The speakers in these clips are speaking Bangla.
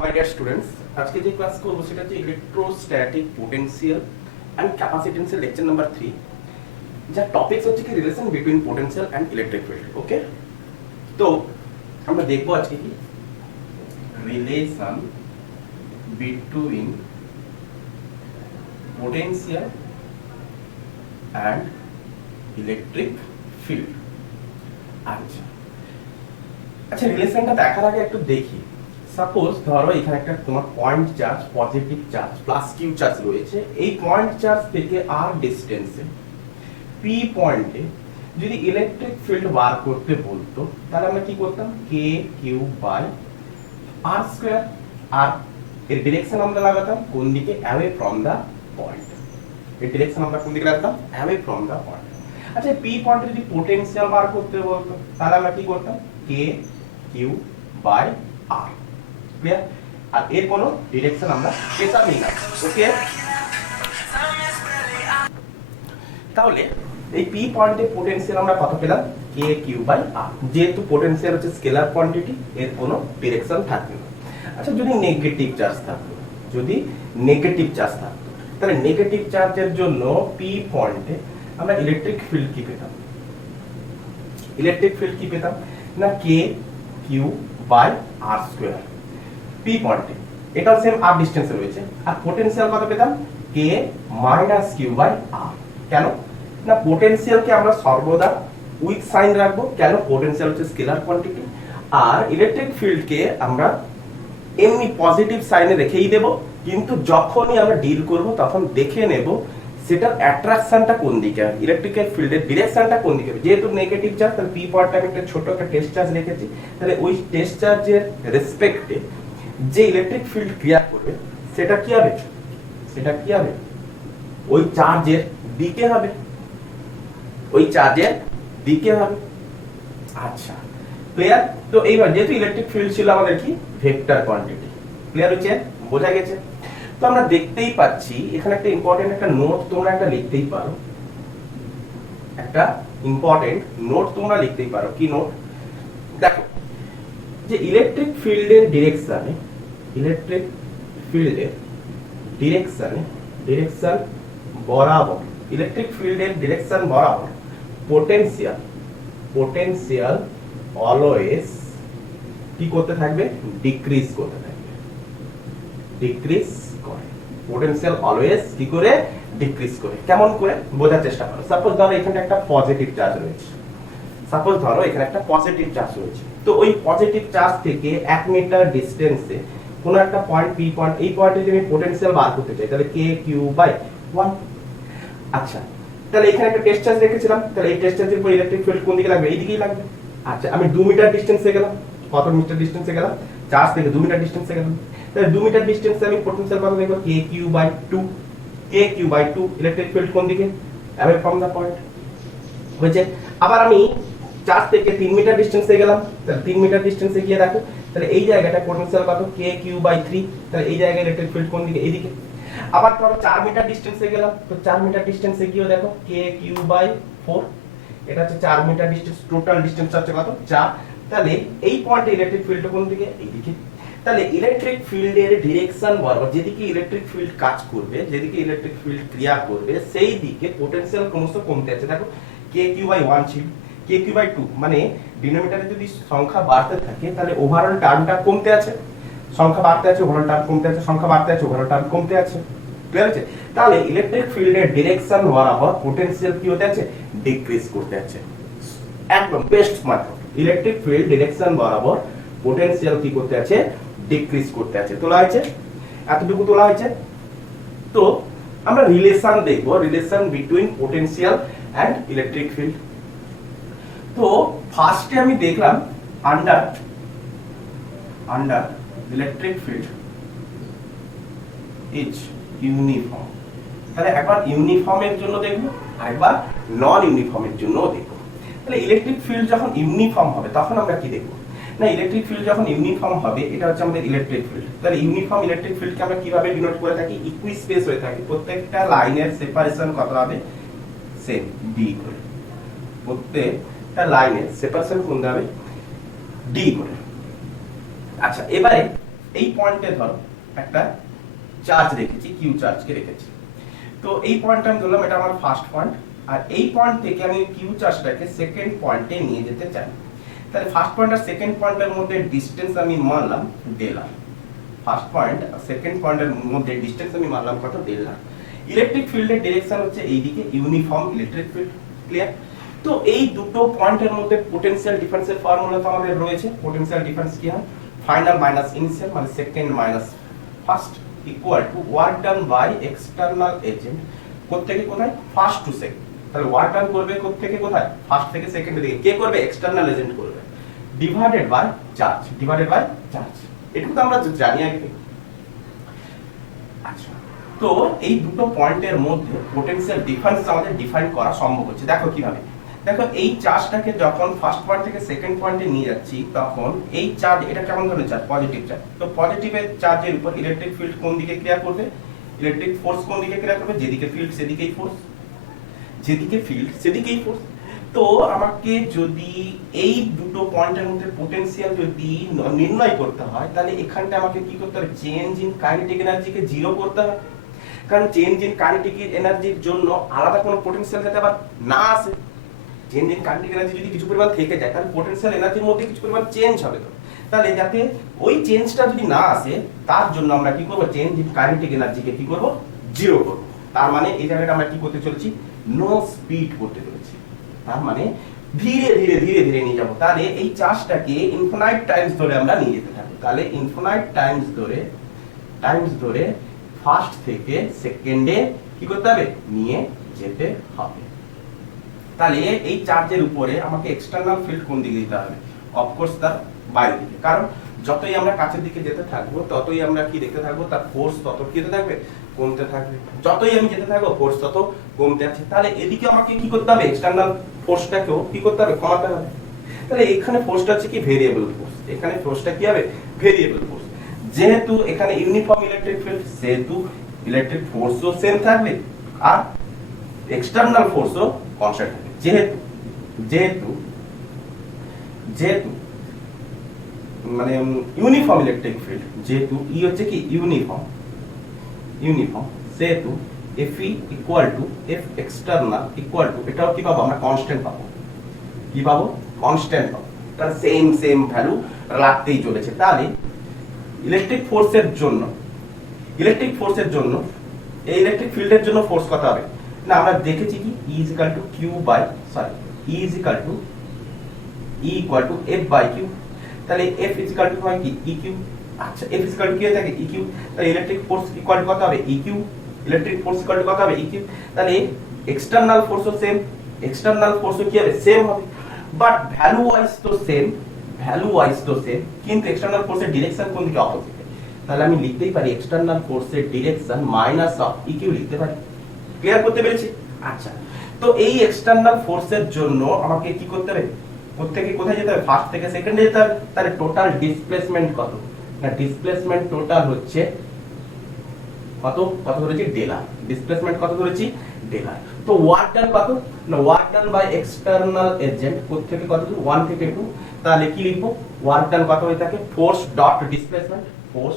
মাই ডিয়ার স্টুডেন্টস, আজকে যে ক্লাস করবো সেটা হচ্ছে ইলেকট্রোস্ট্যাটিক পোটেনশিয়াল অ্যান্ড ক্যাপাসিটেন্সের লেকচার নাম্বার 3, যার টপিকস হচ্ছে কি relation between potential and electric field. Okay, তো আমরা দেখবো আজকে কি relation between potential and electric field. আচ্ছা, রিলেশনটা দেখার আগে একটু দেখি। সাপোজ ধরো এখানে একটা তোমার point charge, positive charge plus Q charge রয়েছে। এই পয়েন্ট চার্জ থেকে আর ডিস্টেন্সে পি পয়েন্টে যদি ইলেকট্রিক ফিল্ড বার করতে বলতো, তাহলে আমরা কি করতাম? K Q by R square. আর এর ডিরেকশন আমরা লাগাতাম কোন দিকে? Away from the point. এর ডিরেকশন আমরা কোন দিকে লাগাতাম? Away from the point. আচ্ছা, পি পয়েন্টে যদি পোটেনশিয়াল বার করতে বলতো, তাহলে আমরা কি করতাম? K Q by R. Clear? আর এর কোনো ডিরেকশন আমরা পেতামই না। ওকে, তাহলে এই পি পয়েন্টে পোটেনশিয়াল আমরা কত পেলাম? কে কিউ বাই আর। যেহেতু পোটেনশিয়াল হচ্ছে স্কেলার কোয়ান্টিটি, এর কোনো ডিরেকশন থাকবে না। আচ্ছা, যদি নেগেটিভ চার্জ থাকতো, যদি নেগেটিভ চার্জ থাকতো, তাহলে নেগেটিভ চার্জের জন্য পি পয়েন্টে আমরা ইলেকট্রিক ফিল্ড কি পেতাম? ইলেকট্রিক ফিল্ড কি পেতাম না? K Q by R square. P পয়েন্টে এটাও সেম আর ডিসটেন্সে রয়েছে। আর পোটেনশিয়াল কত পেতাম? কে মাইনাস কিউ বাই আর। কেন না? পোটেনশিয়ালকে আমরা সর্বদা উইথ সাইন রাখবো। কেন? পোটেনশিয়াল হচ্ছে স্কেলার কোয়ান্টিটি। আর ইলেকট্রিক ফিল্ডকে আমরা এমনি পজিটিভ সাইনে রেখেই দেব, কিন্তু যখনই আমরা ডিল করব তখন দেখে নেব সেটার অ্যাট্রাকশনটা কোন দিকে, ইলেকট্রিক্যাল ফিল্ডের ডিরেকশনটা কোন দিকে। যেহেতু নেগেটিভ চার্জ, তাহলে পি পয়েন্টে আমি একটা ছোট একটা টেস্ট চার্জ রেখেছি। তাহলে ওই টেস্ট চার্জের রেসপেক্টে যে ইলেকট্রিক ফিল্ড ক্রিয়া করবে সেটা কি হবে? সেটা কি হবে? ওই চার্জের দিকে হবে, ওই চার্জের দিকে হবে। আচ্ছা, ক্লিয়ার? তো এইবার যেহেতু ইলেকট্রিক ফিল্ড ছিল আমাদের কি ভেক্টর কোয়ান্টিটি, ক্লিয়ার হচ্ছে? বোঝা গেছে? তো আমরা দেখতেই পাচ্ছি এখানে একটা ইম্পর্টেন্ট একটা নোট তোমরা একটা লিখতেই পারো। একটা ইম্পর্টেন্ট নোট তোমরা লিখতেই পারো। কি নোট? দেখো, যে ইলেকট্রিক ফিল্ডের ডিরেকশনে, ইলেকট্রিক ফিল্ডের ডিরেকশনে, ডিরেকশন বরাবর, ইলেকট্রিক ফিল্ডের ডিরেকশন বরাবর পোটেনশিয়াল, পোটেনশিয়াল অলওয়েজ কি করতে থাকবে? ডিক্রিজ করতে থাকবে। ডিক্রিজ করে পোটেনশিয়াল অলওয়েজ কি করে? ডিক্রিজ করে। কেমন করে? বোঝার চেষ্টা করো। সাপোজ ধরো এখানে একটা পজিটিভ চার্জ রয়েছে, সাপোজ ধরো এখানে একটা পজিটিভ চার্জ রয়েছে। তো ওই পজিটিভ চার্জ থেকে 1 মিটার ডিসটেন্সে কোন একটা পয়েন্ট পি পয়েন্ট, এই পয়েন্টে যদি আমি পোটেনশিয়াল বার করতে চাই, তাহলে কে কিউ বাই 1। আচ্ছা, তাহলে এখানে একটা টেস্ট চার্জ রেখেছিলাম, তাহলে এই টেস্ট চার্জের উপর ইলেকট্রিক ফিল্ড কোন দিকে লাগবে? এই দিকেই লাগবে। আচ্ছা, আমি 2 মিটার ডিসটেন্সে গেলাম। কত মিটার ডিসটেন্সে গেলাম? চার্জ থেকে 2 মিটার ডিসটেন্সে গেলাম। তাহলে 2 মিটার ডিসটেন্সে আমি পোটেনশিয়াল কত দেখব? K Q by 2। K Q by 2, electric field কোন দিকে? Away from the point. হয়েছে? আবার আমি চার্জ থেকে 3 মিটার ডিসটেন্সে গেলাম। তাহলে 3 মিটার ডিসটেন্সে গিয়ে দেখো, তাহলে এই জায়গাটা পোটেনশিয়াল কত? কে কিউ বাই 3। তাহলে এই জায়গায় ইলেকট্রিক ফিল্ড কোন দিকে? এইদিকে। আবার ধরো 4 মিটার ডিসটেন্সে গেলাম, তো 4 মিটার ডিসটেন্সে গিয়ে দেখো কে কিউ বাই 4। এটা হচ্ছে 4 মিটার ডিসটেন্স, টোটাল ডিসটেন্স হচ্ছে কত? 4। তাহলে এই পয়েন্টে ইলেকট্রিক ফিল্ড কোন দিকে? এইদিকে। তাহলে ইলেকট্রিক ফিল্ডের ডিরেকশন বরাবর যেদিকে ইলেকট্রিক ফিল্ড কাজ করবে, যেদিকে ইলেকট্রিক ফিল্ড ক্রিয়া করবে, সেই দিকে পোটেনশিয়াল ক্রমশ কমতে আছে। দেখো, কে কিউ বাই 1 ছিল, কে কিউ বাই 2, মানে ডিনোমিনেটরে যদি সংখ্যা বাড়তে থাকে তাহলে ওভারঅল টার্মটা কমতে আছে। সংখ্যা বাড়তে আছে, ওভারঅল টার্ম কমতে আছে, সংখ্যা বাড়তে আছে, ওভারঅল টার্ম কমতে আছে। ক্লিয়ার আছে? তাহলে ইলেকট্রিক ফিল্ডের ডিরেকশন বরাবর পোটেনশিয়াল কি হতে আছে? ডিক্রিজ করতে আছে। একদম best method. Electric field direction বরাবর পোটেনশিয়াল কি করতে আছে? ডিক্রিজ করতে আছে। তোলা হয়েছে? এতটুকু তোলা হয়েছে। তো আমরা রিলেশন দেখব, relation between potential and electric field. তো ফার্স্টে আমি দেখলাম under electric field is uniform. তাহলে একবার ইউনিফর্মের জন্য দেখব, আরেকবার নন ইউনিফর্মের জন্য দেখব। তাহলে ইলেকট্রিক ফিল্ড যখন ইউনিফর্ম হবে তখন আমরা কি দেখব? না, ইলেকট্রিক ফিল্ড যখন ইউনিফর্ম হবে, এটা হচ্ছে আমাদের ইলেকট্রিক ফিল্ড। তাহলে ইউনিফর্ম ইলেকট্রিক ফিল্ডকে আমরা কিভাবে ডিনোট করে থাকি? ইকুই স্পেস হয়ে থাকে। প্রত্যেকটা লাইনের সেপারেশন কত হবে? সেম ডি করে। প্রত্যেকটা লাইনের সেপারেশন কোন হবে? ডি করে। আচ্ছা, এবারে এই পয়েন্টে ধরো একটা চার্জ রেখেছি, কিউ চার্জকে রেখেছি। তো এই পয়েন্টটা আমি ধরলাম এটা আমার ফার্স্ট পয়েন্ট, আর এই পয়েন্ট থেকে আমি কিউ চার্জটাকে সেকেন্ড পয়েন্টে নিয়ে যেতে চাই। তাহলে ফার্স্ট পয়েন্ট আর সেকেন্ড পয়েন্টের মধ্যে ডিসটেন্স আমি মানলাম ডেল আর। ফার্স্ট পয়েন্ট আর সেকেন্ড পয়েন্টের মধ্যে ডিসটেন্স আমি মানলাম কত, ডেল আর। ইলেকট্রিক ফিল্ডের ডিরেকশন হচ্ছে এইদিকে, ইউনিফর্ম ইলেকট্রিক ফিল্ড। ক্লিয়ার? তো এই দুটো পয়েন্টের মধ্যে পোটেনশিয়াল ডিফারেন্সের ফর্মুলা তো আমাদের রয়েছে। পোটেনশিয়াল ডিফারেন্স কি হয়, ফাইনাল মাইনাস ইনিশিয়াল মানে second minus first equal to work done by external agent কোত্থেকে কোথায়, ফার্স্ট টু সেকেন্ড। তাহলে ওয়ার্ক ডান করবে কোত্থেকে কোথায়, ফার্স্ট থেকে সেকেন্ডের দিকে। কে করবে, এক্সটার্নাল এজেন্ট করবে, divided by charge, divided by charge. এটুকু তো আমরা জানি আগে। আচ্ছা, তো এই দুটো পয়েন্টের মধ্যে পোটেনশিয়াল ডিফারেন্স আমাদের ডিফাইন করা সম্ভব হচ্ছে। দেখো কিভাবে, দেখো এই চার্জটাকে যখন ফার্স্ট পয়েন্ট থেকে সেকেন্ড পয়েন্টে নিয়ে যাচ্ছি তখন এই চার্জ, এটা কেমন ধরনের চার্জ, পজিটিভ চার্জ। তো পজিটিভের চার্জের উপর ইলেকট্রিক ফিল্ড কোন দিকে ক্রিয়া করবে, ইলেকট্রিক ফোর্স কোন দিকে ক্রিয়া করবে, যেদিকে ফিল্ড সেদিকেই ফোর্স, যেদিকে ফিল্ড সেদিকেই ফোর্স। তো আমাকে যদি এই দুটো পয়েন্টের মধ্যে পোটেনশিয়াল যদি নির্ণয় করতে হয় তাহলে এখানটা আমাকে কি করতে হবে, চেঞ্জ ইন কাইনেটিক এনার্জিকে জিরো করতে হবে। কারণ চেঞ্জ ইন কাইনেটিক এনার্জির জন্য আলাদা কোনো পোটেনশিয়াল যাতে আবার না আসে। চেঞ্জ ইন কাইনেটিক এনার্জি যদি কিছু পরিমাণ থেকে যায় তাহলে পোটেনশিয়াল এনার্জির মধ্যে কিছু পরিমাণ চেঞ্জ হবে। তো তাহলে যাতে ওই চেঞ্জটা যদি না আসে তার জন্য আমরা কি করব, চেঞ্জ ইন কাইনেটিক এনার্জিকে কি করব, জিরো করব। তার মানে এই জায়গাটা আমরা কি করতে চলেছি, নো স্পিড করতে চলেছি। তার মানে ধীরে ধীরে ধীরে ধীরে নিয়ে যাব। তাহলে এই চার্জটাকে ইনফিনাইট টাইমস ধরে আমরা নিয়ে যেতে থাকবো। তাহলে ইনফিনাইট টাইমস ধরে ফার্স্ট থেকে সেকেন্ডে কি করতে হবে, নিয়ে যেতে হবে। তাহলে এই চার্জের উপরে আমাকে এক্সটার্নাল ফিল্ড কোন দিকে দিতে হবে, অফকোর্স তার বাইরের দিকে। কারণ যতই আমরা কাছের দিকে যেতে থাকবো ততই আমরা কি দেখতে থাকবো, তার ফোর্স তত কি হতে থাকবে, কমতে থাকবে। যতই আমি যেতে থাকবো ফোর্স তত কমতে আছে। তাহলে এদিকে আমাকে কি করতে হবে, এক্সটার্নাল ফোর্সটাকেও কি করতে হবে, কমাতে হবে। তাহলে এখানে ফোর্সটা হচ্ছে কি, ভেরিয়েবল ফোর্স। এখানে ফোর্সটা কি হবে, ভেরিয়েবল ফোর্স। যেহেতু এখানে ইউনিফর্ম ইলেকট্রিক ফিল্ড সেহেতু ইলেকট্রিক ফোর্সও সেম থাকবে আর এক্সটার্নাল ফোর্সও কনস্ট্যান্ট থাকবে। যেহেতু যেহেতু যেহেতু মানে ইউনিফর্ম ইলেকট্রিক ফিল্ড, যেহেতু ই হচ্ছে কি ইউনিফর্ম সেহেতু FE equal to F external equal to, এটাও কি পাবো আমরা, কনস্ট্যান্ট পাবো। কি পাবো, কনস্ট্যান্ট পাবো। তাহলে সেম ভ্যালু রাখতেই চলেছে। তাহলে ইলেকট্রিক ফোর্সের জন্য এই ইলেকট্রিক ফিল্ডের জন্য ফোর্স কত হবে না, আমরা দেখেছি কি E equal to F by Q। তাহলে F ইকুয়াল টু হয় কি EQ। আচ্ছা, F ইকুয়াল টু কি হয়ে থাকে, EQ। তাহলে ইলেকট্রিক ফোর্স ইকুয়াল টু কত হবে, EQ। Electric force equal to কত হবে, EQ। তাহলে এক্সটার্নাল ফোর্সও সেম, এক্সটার্নাল ফোর্সও কি হবে, সেম হবে। বাট ভ্যালু ওয়াইজ তো সেম, কিন্তু এক্সটার্নাল ফোর্সের ডিরেকশন কোন দিকে, অপোজিট। তাহলে আমি লিখতেই পারি এক্সটার্নাল ফোর্সের ডিরেকশন মাইনাস অফ EQ লিখতে পারি। ক্লিয়ার করতে পেরেছি? আচ্ছা, তো এই এক্সটার্নাল ফোর্সের জন্য আমাকে কি করতে হবে, কোত্থেকে কোথায় যেতে হবে, ফার্স্ট থেকে সেকেন্ডে যেতে হবে। তাহলে টোটাল ডিসপ্লেসমেন্ট কত না, ডিসপ্লেসমেন্ট টোটাল হচ্ছে কত ধরেছি, ডেলার। ডিসপ্লেসমেন্ট কত ধরেছি, ডেলার। তো ওয়ার্ক ডান কত না, work done by external agent কোত্থেকে কত, 1 থেকে 2। তাহলে কি লিখবো, ওয়ার্ক ডান কত হয়ে থাকে, force dot displacement, force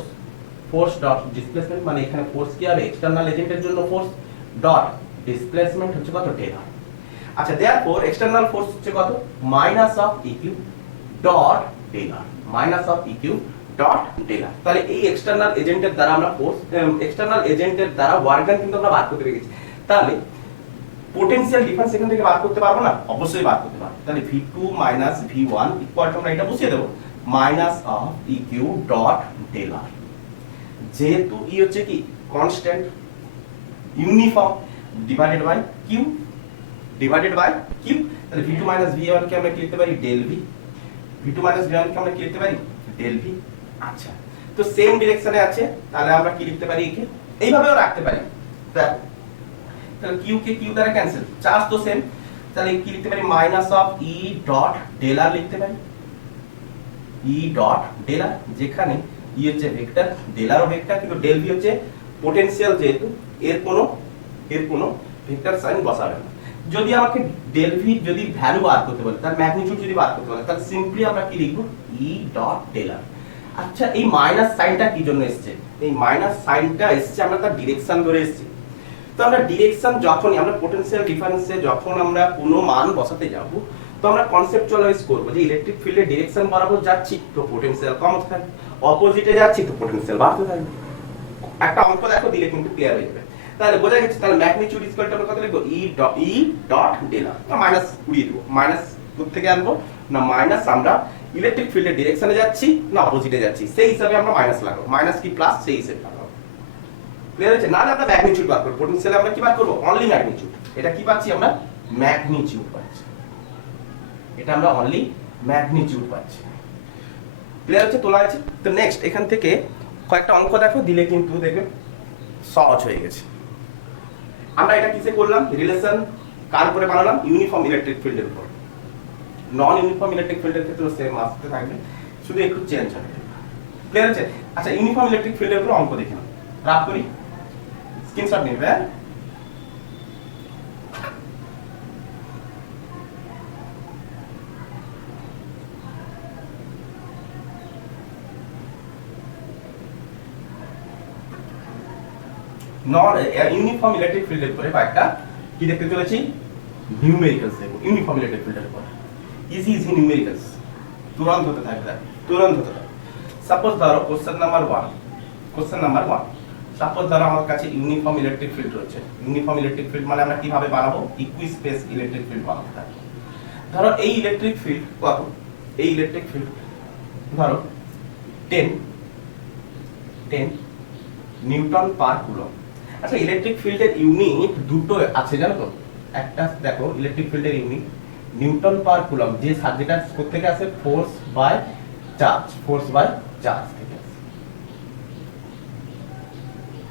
dot displacement মানে এখানে ফোর্স কি হবে, এক্সটার্নাল এজেন্টের জন্য ফোর্স ডট ডিসপ্লেসমেন্ট হচ্ছে কত, ডেলার। আচ্ছা, দেয়ারফর এক্সটার্নাল ফোর্স হচ্ছে কত, minus of EQ dot del r, minus of EQ dot del r. তাহলে এই এক্সটার্নাল এজেন্টের দ্বারা আমরা ফোর্স, এক্সটার্নাল এজেন্টের দ্বারা ওয়ার্ক ডান কিন্তু আমরা বার করতে পেরেছি। তাহলে পোটেনশিয়াল ডিফারেন্স এখান থেকে বার করতে পারবো না, অবশ্যই বার করতে পারবো। তাহলে V2 minus V1 equal to, আমরা এটা বসিয়ে দেব, minus of EQ dot del r. যেহেতু ই হচ্ছে কি constant, uniform, divided by Q, তাহলে V2 মাইনাস V1 কে আমরা কি লিখতে পারি, del V। V2 minus V1 কে আমরা কি লিখতে পারি, ডেল V। আচ্ছা, তো সেম ডিরেকশনে আছে, তাহলে আমরা কি লিখতে পারি, একে এইভাবেও রাখতে পারি। তাহলে কিউ কে কিউ দ্বারা ক্যান্সেল, চার্জ তো সেম। তাহলে কি লিখতে পারি, মাইনাস অফ E ডট ডেলার লিখতে পারি, E ডট ডেলার, যেখানে E হচ্ছে ভেক্টর, ডেলারও ভেক্টর, কিন্তু ডেল V হচ্ছে পোটেনশিয়াল, যেহেতু এর কোনো ভেক্টর সাইন বসাবে না। যদি আমাকে ডেল V যদি ভ্যালু বার করতে বলে, তার ম্যাগনিটিউড যদি বার করতে বলে, তাহলে সিম্পলি আমরা কি লিখব, E ডট ডেলার। আচ্ছা এই মাইনাস সাইনটা কি জন্য এসেছে? এই মাইনাস সাইনটা এসেছে আমরা তার ডিরেকশন ধরে এসেছি। তো আমরা ডিরেকশন যখনই আমরা পটেনশিয়াল ডিফারেন্সে যখন আমরা কোনো মান বসাতে যাব, তো আমরা কনসেপচুয়ালাইজ করব যে ইলেকট্রিক ফিল্ডের ডিরেকশন বরাবর যাচ্ছি তো পটেনশিয়াল কমতে থাকবে, অপোজিটে যাচ্ছি তো পটেনশিয়াল বাড়তে থাকবে। একটা অঙ্ক দেখো দিলে কিন্তু ক্লিয়ার হয়ে যাবে। তাহলে বোঝা গেছে, তাহলে ম্যাগনিটিউড ইকুয়াল টু আমরা কত লিখব? ই ডট ডেলা, তো মাইনাস উড়িয়ে দেবো। মাইনাস কোথা থেকে আনবো না, মাইনাস আমরা ইলেকট্রিক ফিল্ডের ডিরেকশনে যাচ্ছি না অপোজিটে যাচ্ছি সেই হিসাবে আমরা মাইনাস লাগাবো, মাইনাস কি প্লাস সেই হিসাবে লাগাবো। ক্লিয়ার হয়েছে? না আমরা ম্যাগনিটিউড বার করব, পটেনশিয়াল আমরা কি বার করব? Only magnitude. এটা কি পাচ্ছি আমরা? ম্যাগনিটিউড পাচ্ছি, এটা আমরা অনলি ম্যাগনিটিউড পাচ্ছি। ক্লিয়ার হচ্ছে? তোলা আছে? তো নেক্সট এখান থেকে কয়েকটা অঙ্ক দেখো দিলে কিন্তু দেখবে সহজ হয়ে গেছে। আমরা এটা কিসে করলাম? রিলেশন কার উপরে বানালাম? ইউনিফর্ম ইলেকট্রিক ফিল্ডের উপর। নন ইউনিফর্ম ইলেকট্রিক ফিল্ডের ক্ষেত্রে সেম আসতে থাকবে, শুধু একটু চেঞ্জ হবে। ক্লিয়ার হচ্ছে? আচ্ছা ইউনিফর্ম ইলেকট্রিক ফিল্ডের উপর অঙ্ক দেখে নাও, রাফ করি, স্ক্রিনশট নেবে। নন ইউনিফর্ম ইলেকট্রিক ফিল্ডের উপরে কয়েকটা কি দেখতে চলেছি? নিউমেরিক্যালস দেব ইউনিফর্ম ইলেকট্রিক ফিল্ডের উপর। ইজি নিউমেরিক্যালস, তুরন্ত হতে থাকবে, তুরন্ত হতে থাকবে। সাপোজ ধরো question number 1, question number 1, suppose ধরো আমার কাছে ইউনিফর্ম ইলেকট্রিক ফিল্ড রয়েছে। ইউনিফর্ম ইলেকট্রিক ফিল্ড মানে আমরা কিভাবে বানাবো? ইকুই স্পেস ইলেকট্রিক ফিল্ড বানাতে থাকবো। ধরো এই ইলেকট্রিক ফিল্ড কত? এই ইলেকট্রিক ফিল্ড ধরো 10 নিউটন পার কুলম। আচ্ছা ইলেকট্রিক ফিল্ডের ইউনিট দুটো আছে জানো তো? একটা দেখো ইলেকট্রিক ফিল্ডের ইউনিট নিউটন পার কুলম, যে যেটা থেকে আসে force by charge, force by charge থেকে আসে।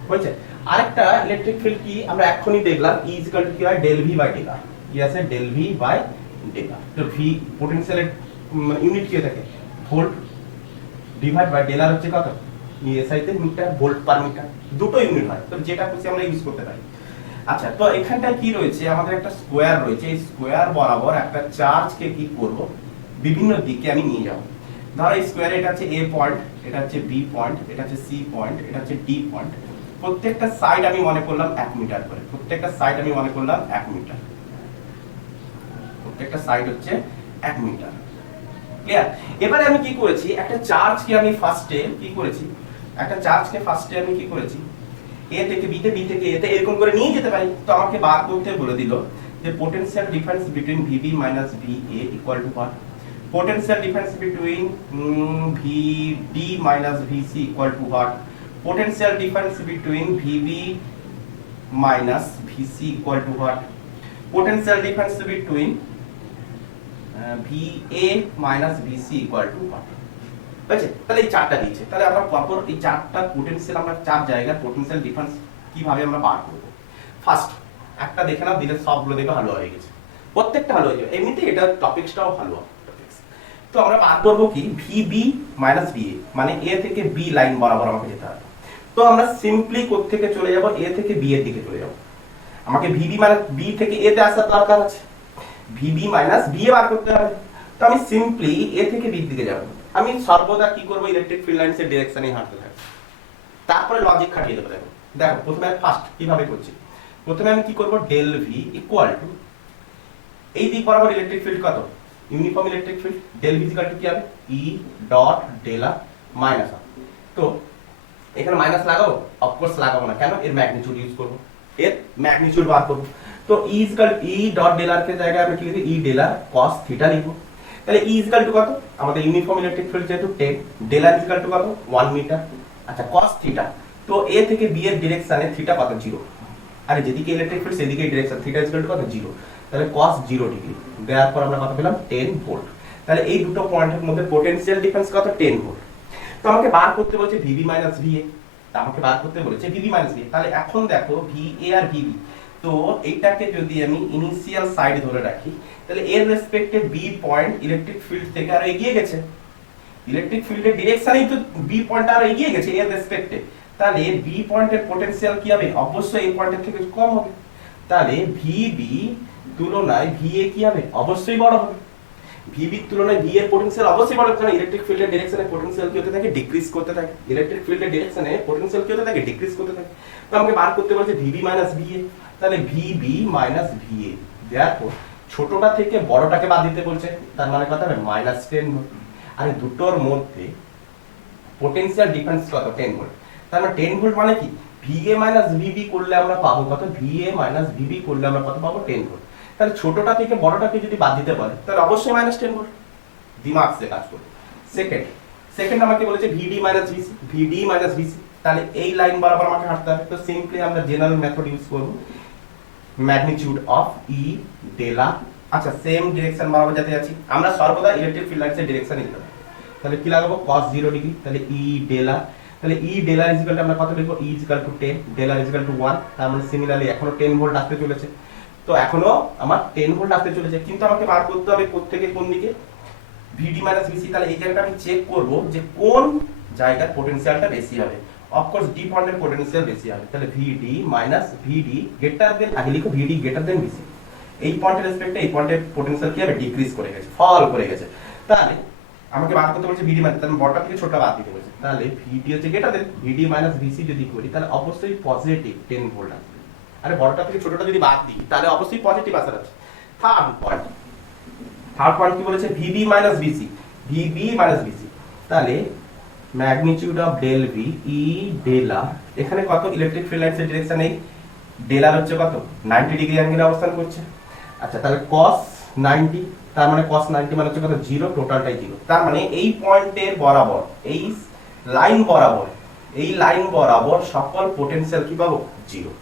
হয়েছে? আরেকটা ইলেকট্রিক ফিল্ড কি আমরা এখনই দেখলাম, ই ইকুয়াল টু কি হয়? ডেল ভি বাই ডেলা। কি আছে? ডেল ভি বাই ডেলা। তো ভি পোটেনশিয়ালের ইউনিট কি থাকে? ভোল্ট ডিভাইড বাই ডেলার হচ্ছে কত? এসআই তে মিটার, ভোল্ট পার মিটার, দুটো ইউনিট হয়, তো যেটা খুশি আমরা ইউজ করতে পারি। আচ্ছা তো এখানটায় কি রয়েছে? আমাদের একটা স্কোয়ার রয়েছে, এই স্কোয়ার বরাবর একটা চার্জকে কি করব? বিভিন্ন দিকে আমি নিয়ে যাব। ধরো এই স্কোয়ারে এটা হচ্ছে এ পয়েন্ট, এটা হচ্ছে বি পয়েন্ট, এটা হচ্ছে সি পয়েন্ট, এটা হচ্ছে ডি পয়েন্ট। প্রত্যেকটা সাইড আমি মনে করলাম 1 মিটার করে, প্রত্যেকটা সাইড আমি মনে করলাম 1 মিটার, প্রত্যেকটা সাইড হচ্ছে 1 মিটার। ক্লিয়ার? এবারে আমি কি করেছি? একটা চার্জকে আমি ফার্স্টে কি করেছি? একটা চার্জকে ফার্স্টে আমি কি করেছি? এ থেকে বি তে, বি থেকে এ তে এরকম করে নিয়ে যেতে পারি। তো আমাকে বার করতে বলে দিল যে potential difference between VB minus VA equal to what? Potential difference between VD minus VC equal to what? Potential difference between VB minus VC equal to what? Potential difference between VA minus VC equal to what? বুঝছে? তাহলে এই চারটা দিয়েছে, তাহলে আমরা প্রপার এই চারটা পোটেনশিয়াল, আমরা চার জায়গার পোটেনশিয়াল ডিফারেন্স কিভাবে আমরা বার করব? ফার্স্ট একটা দেখে নাও, দিলে সবগুলো দেখে ভালো হয়ে গেছে, প্রত্যেকটা ভালো হয়ে যাবে। এমনিতে এটা টপিকসটাও ভালো হবে। তো আমরা বার করব কি? ভিবি মাইনাস ভিএ, মানে এ থেকে বি লাইন বরাবর আমাকে যেতে হবে। তো আমরা সিম্পলি কোথা থেকে চলে যাব? এ থেকে বি এর দিকে চলে যাব। আমাকে ভিবি মানে বি থেকে এ তে আসার দরকার আছে, ভিবি মাইনাস ভিএ বার করতে হবে। তো আমি সিম্পলি এ থেকে বি দিকে যাব। আমি সর্বদা কি করব? ইলেকট্রিক ফিল্ড লাইনসের ডাইরেকশনে হাঁটতে থাকব, তারপরে লজিক খাটিয়ে দেব। দেখো দেখো প্রথমে ফার্স্ট কিভাবে করছি। প্রথমে আমি কি করব? ডেল ভি ইকুয়াল টু এই দিক বরাবর ইলেকট্রিক ফিল্ড কত? Uniform electric field, del V equal to কি হবে? E dot del minus. তো এখানে মাইনাস লাগাবো? অফ কোর্স লাগাবো না, কেন? এর ম্যাগনিটিউড ইউজ করব, এর ম্যাগনিটিউড বার করব। তো ই ইকুয়াল ই ডট ডেলার কে জায়গায় আমি কি লিখি? ই ডেলার cos থিটা লিখব। তাহলে ই ইকুয়াল টু কত? আমাদের ইউনিফর্ম ইলেকট্রিক ফিল্ড যেহেতু 10, ডেলার ইকুয়াল টু কত? 1 মিটার। আচ্ছা cos থিটা, তো এ থেকে বি এর ডাইরেকশনে থিটা কত? 0। আরে যেদিকে ইলেকট্রিক ফিল্ড সেদিকে ডাইরেকশন, থিটা ইকুয়াল টু কত? 0। তাহলে cos 0 ডিগ্রি দেওয়ার পর আমরা কত পেলাম? 10 ভোল্ট। তাহলে এই দুটো পয়েন্টের মধ্যে পোটেনশিয়াল ডিফারেন্স কত? 10 ভোল্ট। তো আমাকে বার করতে বলছে ভিবি মাইনাস ভিএ, আমাকে বার করতে বলেছে ভিবি মাইনাস ভিএ। তাহলে এখন দেখো ভিএ আর ভিবি, তো এইটাকে যদি আমি ইনিশিয়াল সাইড ধরে রাখি, তাহলে এর রেসপেক্টে বি পয়েন্ট ইলেকট্রিক ফিল্ড থেকে আরো এগিয়ে গেছে, ইলেকট্রিক ফিল্ডের ডিরেকশনেই তো বি পয়েন্ট আরো এগিয়ে গেছে এর রেসপেক্টে। তাহলে বি পয়েন্টের পোটেনশিয়াল কি হবে? অবশ্যই এই পয়েন্টের থেকে কম হবে। তাহলে ভিবি তুলনায় ভিএ কি হবে? অবশ্যই বড় হবে। ভিবি এর তুলনায় ভি এর পোটেনশিয়াল অবশ্যই বড়, কারণ ইলেকট্রিক ফিল্ডের ডিরেকশনে পোটেনশিয়াল কি হতে থাকে, ডিক্রিজ করতে থাকে। ইলেকট্রিক ফিল্ডের ডিরেকশনে পোটেনশিয়াল কি হতে থাকে, ডিক্রিজ করতে থাকে। তো আমাকে বার করতে বলছে ভিবি মাইনাস ভিএ, তাহলে ভিবি মাইনাস ভিএ, দেখো ছোটটা থেকে বড়টাকে বাদ দিতে বলছে, তার মানে কত হবে -10 ভোল্ট। আর এই দুটোর মধ্যে পোটেনশিয়াল ডিফারেন্স কত, 10 ভোল্ট। তার মানে 10 ভোল্ট মানে কি, ভিএ মাইনাস ভিবি করলে আমরা পাবো কত, ভিএ মাইনাস ভিবি করলে আমরা কত পাবো, 10 ভোল্ট। তাহলে ছোটটা থেকে বড়টাকে যদি বাদ দিতে বলে তাহলে অবশ্যই -10 ভোল্ট, দিমাগ সে কাজ করবে। সেকেন্ড আমাকে বলেছে ভিডি মাইনাস ভিসি, ভিডি মাইনাস ভিসি, তাহলে এই লাইন বরাবর আমাকে হাঁটতে হবে। তো সিম্পলি আমরা জেনারেল মেথড ইউজ করব, ম্যাগনিটিউড অফ ই ডেলা, আচ্ছা সেম ডিরেকশন বরাবর যেতে যাচ্ছি আমরা, সর্বদা ইলেকট্রিক ফিল্ড লাইনসের ডিরেকশন নিতে হবে। তাহলে কি লাগাবো, cos 0 ডিগ্রি, তাহলে ই ডেলা, তাহলে E delta is equal to আমরা কত লিখবো, E is equal to 10, delta is equal to 1, তার মানে সিমিলারলি এখনো 10 ভোল্ট আসতে চলেছে। তো এখনো আমার 10 ভোল্ট আসতে চলেছে, কিন্তু আমাকে বার করতে হবে কোত্থেকে কোন দিকে, ভিডি মাইনাস ভিসি। তাহলে এই জায়গাটা আমি চেক করব যে কোন জায়গার পোটেনশিয়ালটা বেশি হবে। অফকোর্স ডি পয়েন্টের পোটেনশিয়াল বেশি হবে, তাহলে ভিডি মাইনাস ভিডি গ্রেটার দেন, আগে লিখো ভিডি গ্রেটার দেন ভিসি। এই পয়েন্টের রেসপেক্টে এই পয়েন্টের পোটেনশিয়াল কি হবে, ডিক্রিজ করে গেছে, ফল করে গেছে। তাহলে আমাকে বার করতে বলছে ভিডি মাইনাস, তাহলে বড়টা থেকে ছোটটা বাদ দিতে বলছে, তাহলে ভিডি হচ্ছে গ্রেটার দেন ভিডি মাইনাস ভিসি যদি করি তাহলে অবশ্যই পজিটিভ 10 ভোল্ট আসবে। আরে বড়টা থেকে ছোটটা যদি বাদ দিই তাহলে অবশ্যই পজিটিভ আসার আছে। থার্ড পয়েন্ট কি বলেছে, VB minus VC, VB minus VC, তাহলে magnitude of del V E delta, এখানে কত ইলেকট্রিক ফিল্ড লাইনসের ডিরেকশন, এই ডেলার হচ্ছে কত 90 ডিগ্রি অ্যাঙ্গেলে অবস্থান করছে। আচ্ছা তাহলে cos 90, তার মানে cos 90 মানে হচ্ছে কত 0, টোটালটাই 0। তার মানে এই পয়েন্টের বরাবর, এই লাইন বরাবর সকল পোটেনশিয়াল কি পাবো, 0।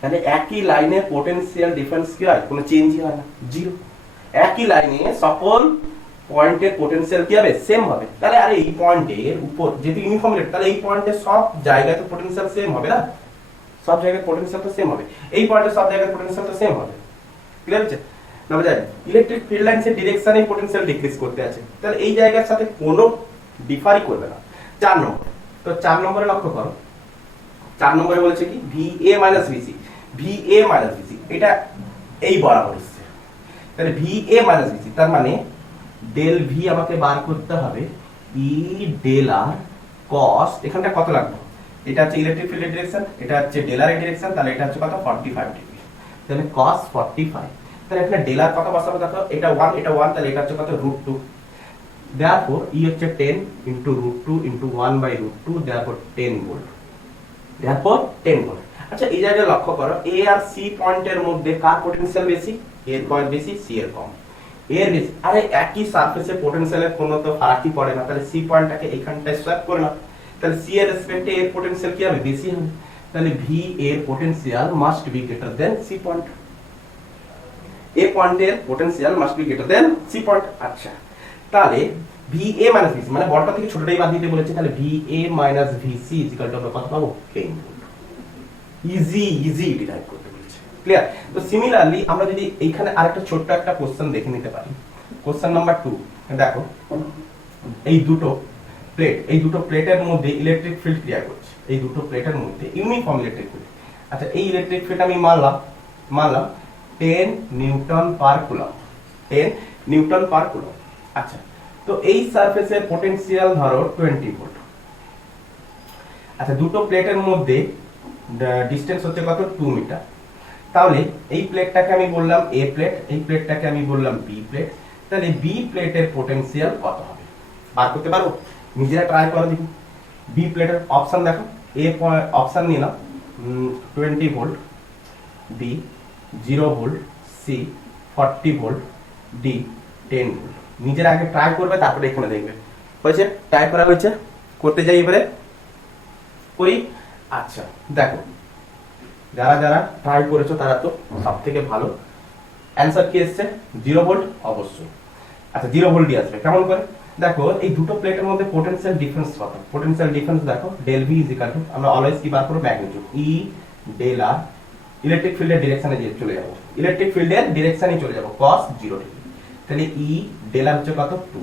তাহলে একই লাইনে পোটেনশিয়াল ডিফারেন্স কি হয়, কোনো চেঞ্জই হয় না, 0। একই লাইনে সকল পয়েন্টের পোটেনশিয়াল কি হবে, সেম হবে। তাহলে আরে এই পয়েন্টের উপর যেহেতু ইউনিফর্ম রেট, তাহলে এই পয়েন্টে সব জায়গায় তো পোটেনশিয়াল সেম হবে না, সব জায়গায় পোটেনশিয়াল তো সেম হবে, এই পয়েন্টে সব জায়গায় পোটেনশিয়াল তো সেম হবে। ক্লিয়ার হচ্ছে না? বোঝায় ইলেকট্রিক ফিল্ড লাইনসের ডিরেকশনে পোটেনশিয়াল ডিক্রিজ করতে আছে, তাহলে এই জায়গার সাথে কোনো ডিফারই করবে না। 4 নম্বর, তো 4 নম্বরে লক্ষ্য করো, 4 নম্বরে বলেছে কি VA minus VC, VA minus VC, এটা এই বরাবর আসছে, তাহলে ভিএ মাইনাস ভিসি, তার মানে ডেল ভি আমাকে বার করতে হবে ই ডেলার কস, এখানটা কত লাগবে, এটা হচ্ছে ইলেকট্রিক ফিল্ডের ডিরেকশন, এটা হচ্ছে ডেলারের ডিরেকশন, তাহলে এটা হচ্ছে কত 45 ডিগ্রি, তাহলে cos 45, তাহলে এখানে ডেলার কত বসাবো, দেখো এটা 1 এটা 1, তাহলে এটা হচ্ছে কত √2, therefore ই হচ্ছে 10 * √2 * 1/√2, therefore 10 ভোল্ট, therefore 10 ভোল্ট। আচ্ছা এই জায়গায় লক্ষ্য করো এ আর সি পয়েন্টের মধ্যে কার পোটেনশিয়াল বেশি, এর পয়েন্ট বেশি, সি এর কম, এর বেশি। আরে একই সারফেসে পোটেনশিয়ালের কোনো তো ফারাকই পড়ে না, তাহলে সি পয়েন্টটাকে এইখানটায় সোয়াপ করে নাও, তাহলে সি এর রেসপেক্টে এর পোটেনশিয়াল কি হবে, বেশি হবে, তাহলে ভি এর potential must be greater than C point, A পয়েন্টের potential must be greater than C point. আচ্ছা তাহলে ভিএ মাইনাস ভিসি মানে বড়টা থেকে ছোটটাই বাদ দিতে বলেছে, তাহলে VA minus VC is equal to আমরা কত পাবো, 10 ভোল্ট। ইজি ডিরাইভ করতে বলেছে, ক্লিয়ার? তো সিমিলারলি আমরা যদি এইখানে আরেকটা ছোট্ট একটা কোশ্চেন দেখে নিতে পারি, কোশ্চেন নাম্বার 2, দেখো এই দুটো প্লেটের মধ্যে ইলেকট্রিক ফিল্ড ক্রিয়া করছে, এই দুটো প্লেটের মধ্যে ইউনিফর্ম ইলেকট্রিক ফিল্ড। আচ্ছা এই ইলেকট্রিক ফিল্ড আমি মানলাম 10 নিউটন পার কুলম, 10 নিউটন পার কুলম। আচ্ছা তো এই সারফেসের পোটেনশিয়াল ধরো 20 ভোল্ট। আচ্ছা দুটো প্লেটের মধ্যে ডিসটেন্স হচ্ছে কত, 2 মিটার। তাহলে এই প্লেটটাকে আমি বললাম এ প্লেট, এই প্লেটটাকে আমি বললাম বি প্লেট, তাহলে বি প্লেটের পোটেনশিয়াল কত হবে বার করতে পারো, নিজেরা ট্রাই করো দেখি। বি প্লেটের অপশন দেখো, এ অপশন নিলাম 20 volt, B 0 volt, C 40 volt, D 10 volt. নিজেরা আগে ট্রাই করবে তারপরে এখানে দেখবে হয়েছে, ট্রাই করা হয়েছে, করতে যাই এবারে করি। আচ্ছা দেখো যারা যারা ট্রাই করেছো তারা তো সব থেকে ভালো, অ্যান্সার কি এসছে 0 ভোল্ট অবশ্যই। আচ্ছা 0 ভোল্টই আসবে, কেমন করে দেখো এই দুটো প্লেটের মধ্যে পোটেনশিয়াল ডিফারেন্স কত, পোটেনশিয়াল ডিফারেন্স দেখো del V is equal to আমরা অলওয়েজ কি বার করব, magnitude E del R, electric ফিল্ডের ডিরেকশনে চলে যাব, ইলেকট্রিক ফিল্ডের ডিরেকশনে চলে যাব cos 0 ডিগ্রি, তাহলে ই ডেল আর হচ্ছে কত 2।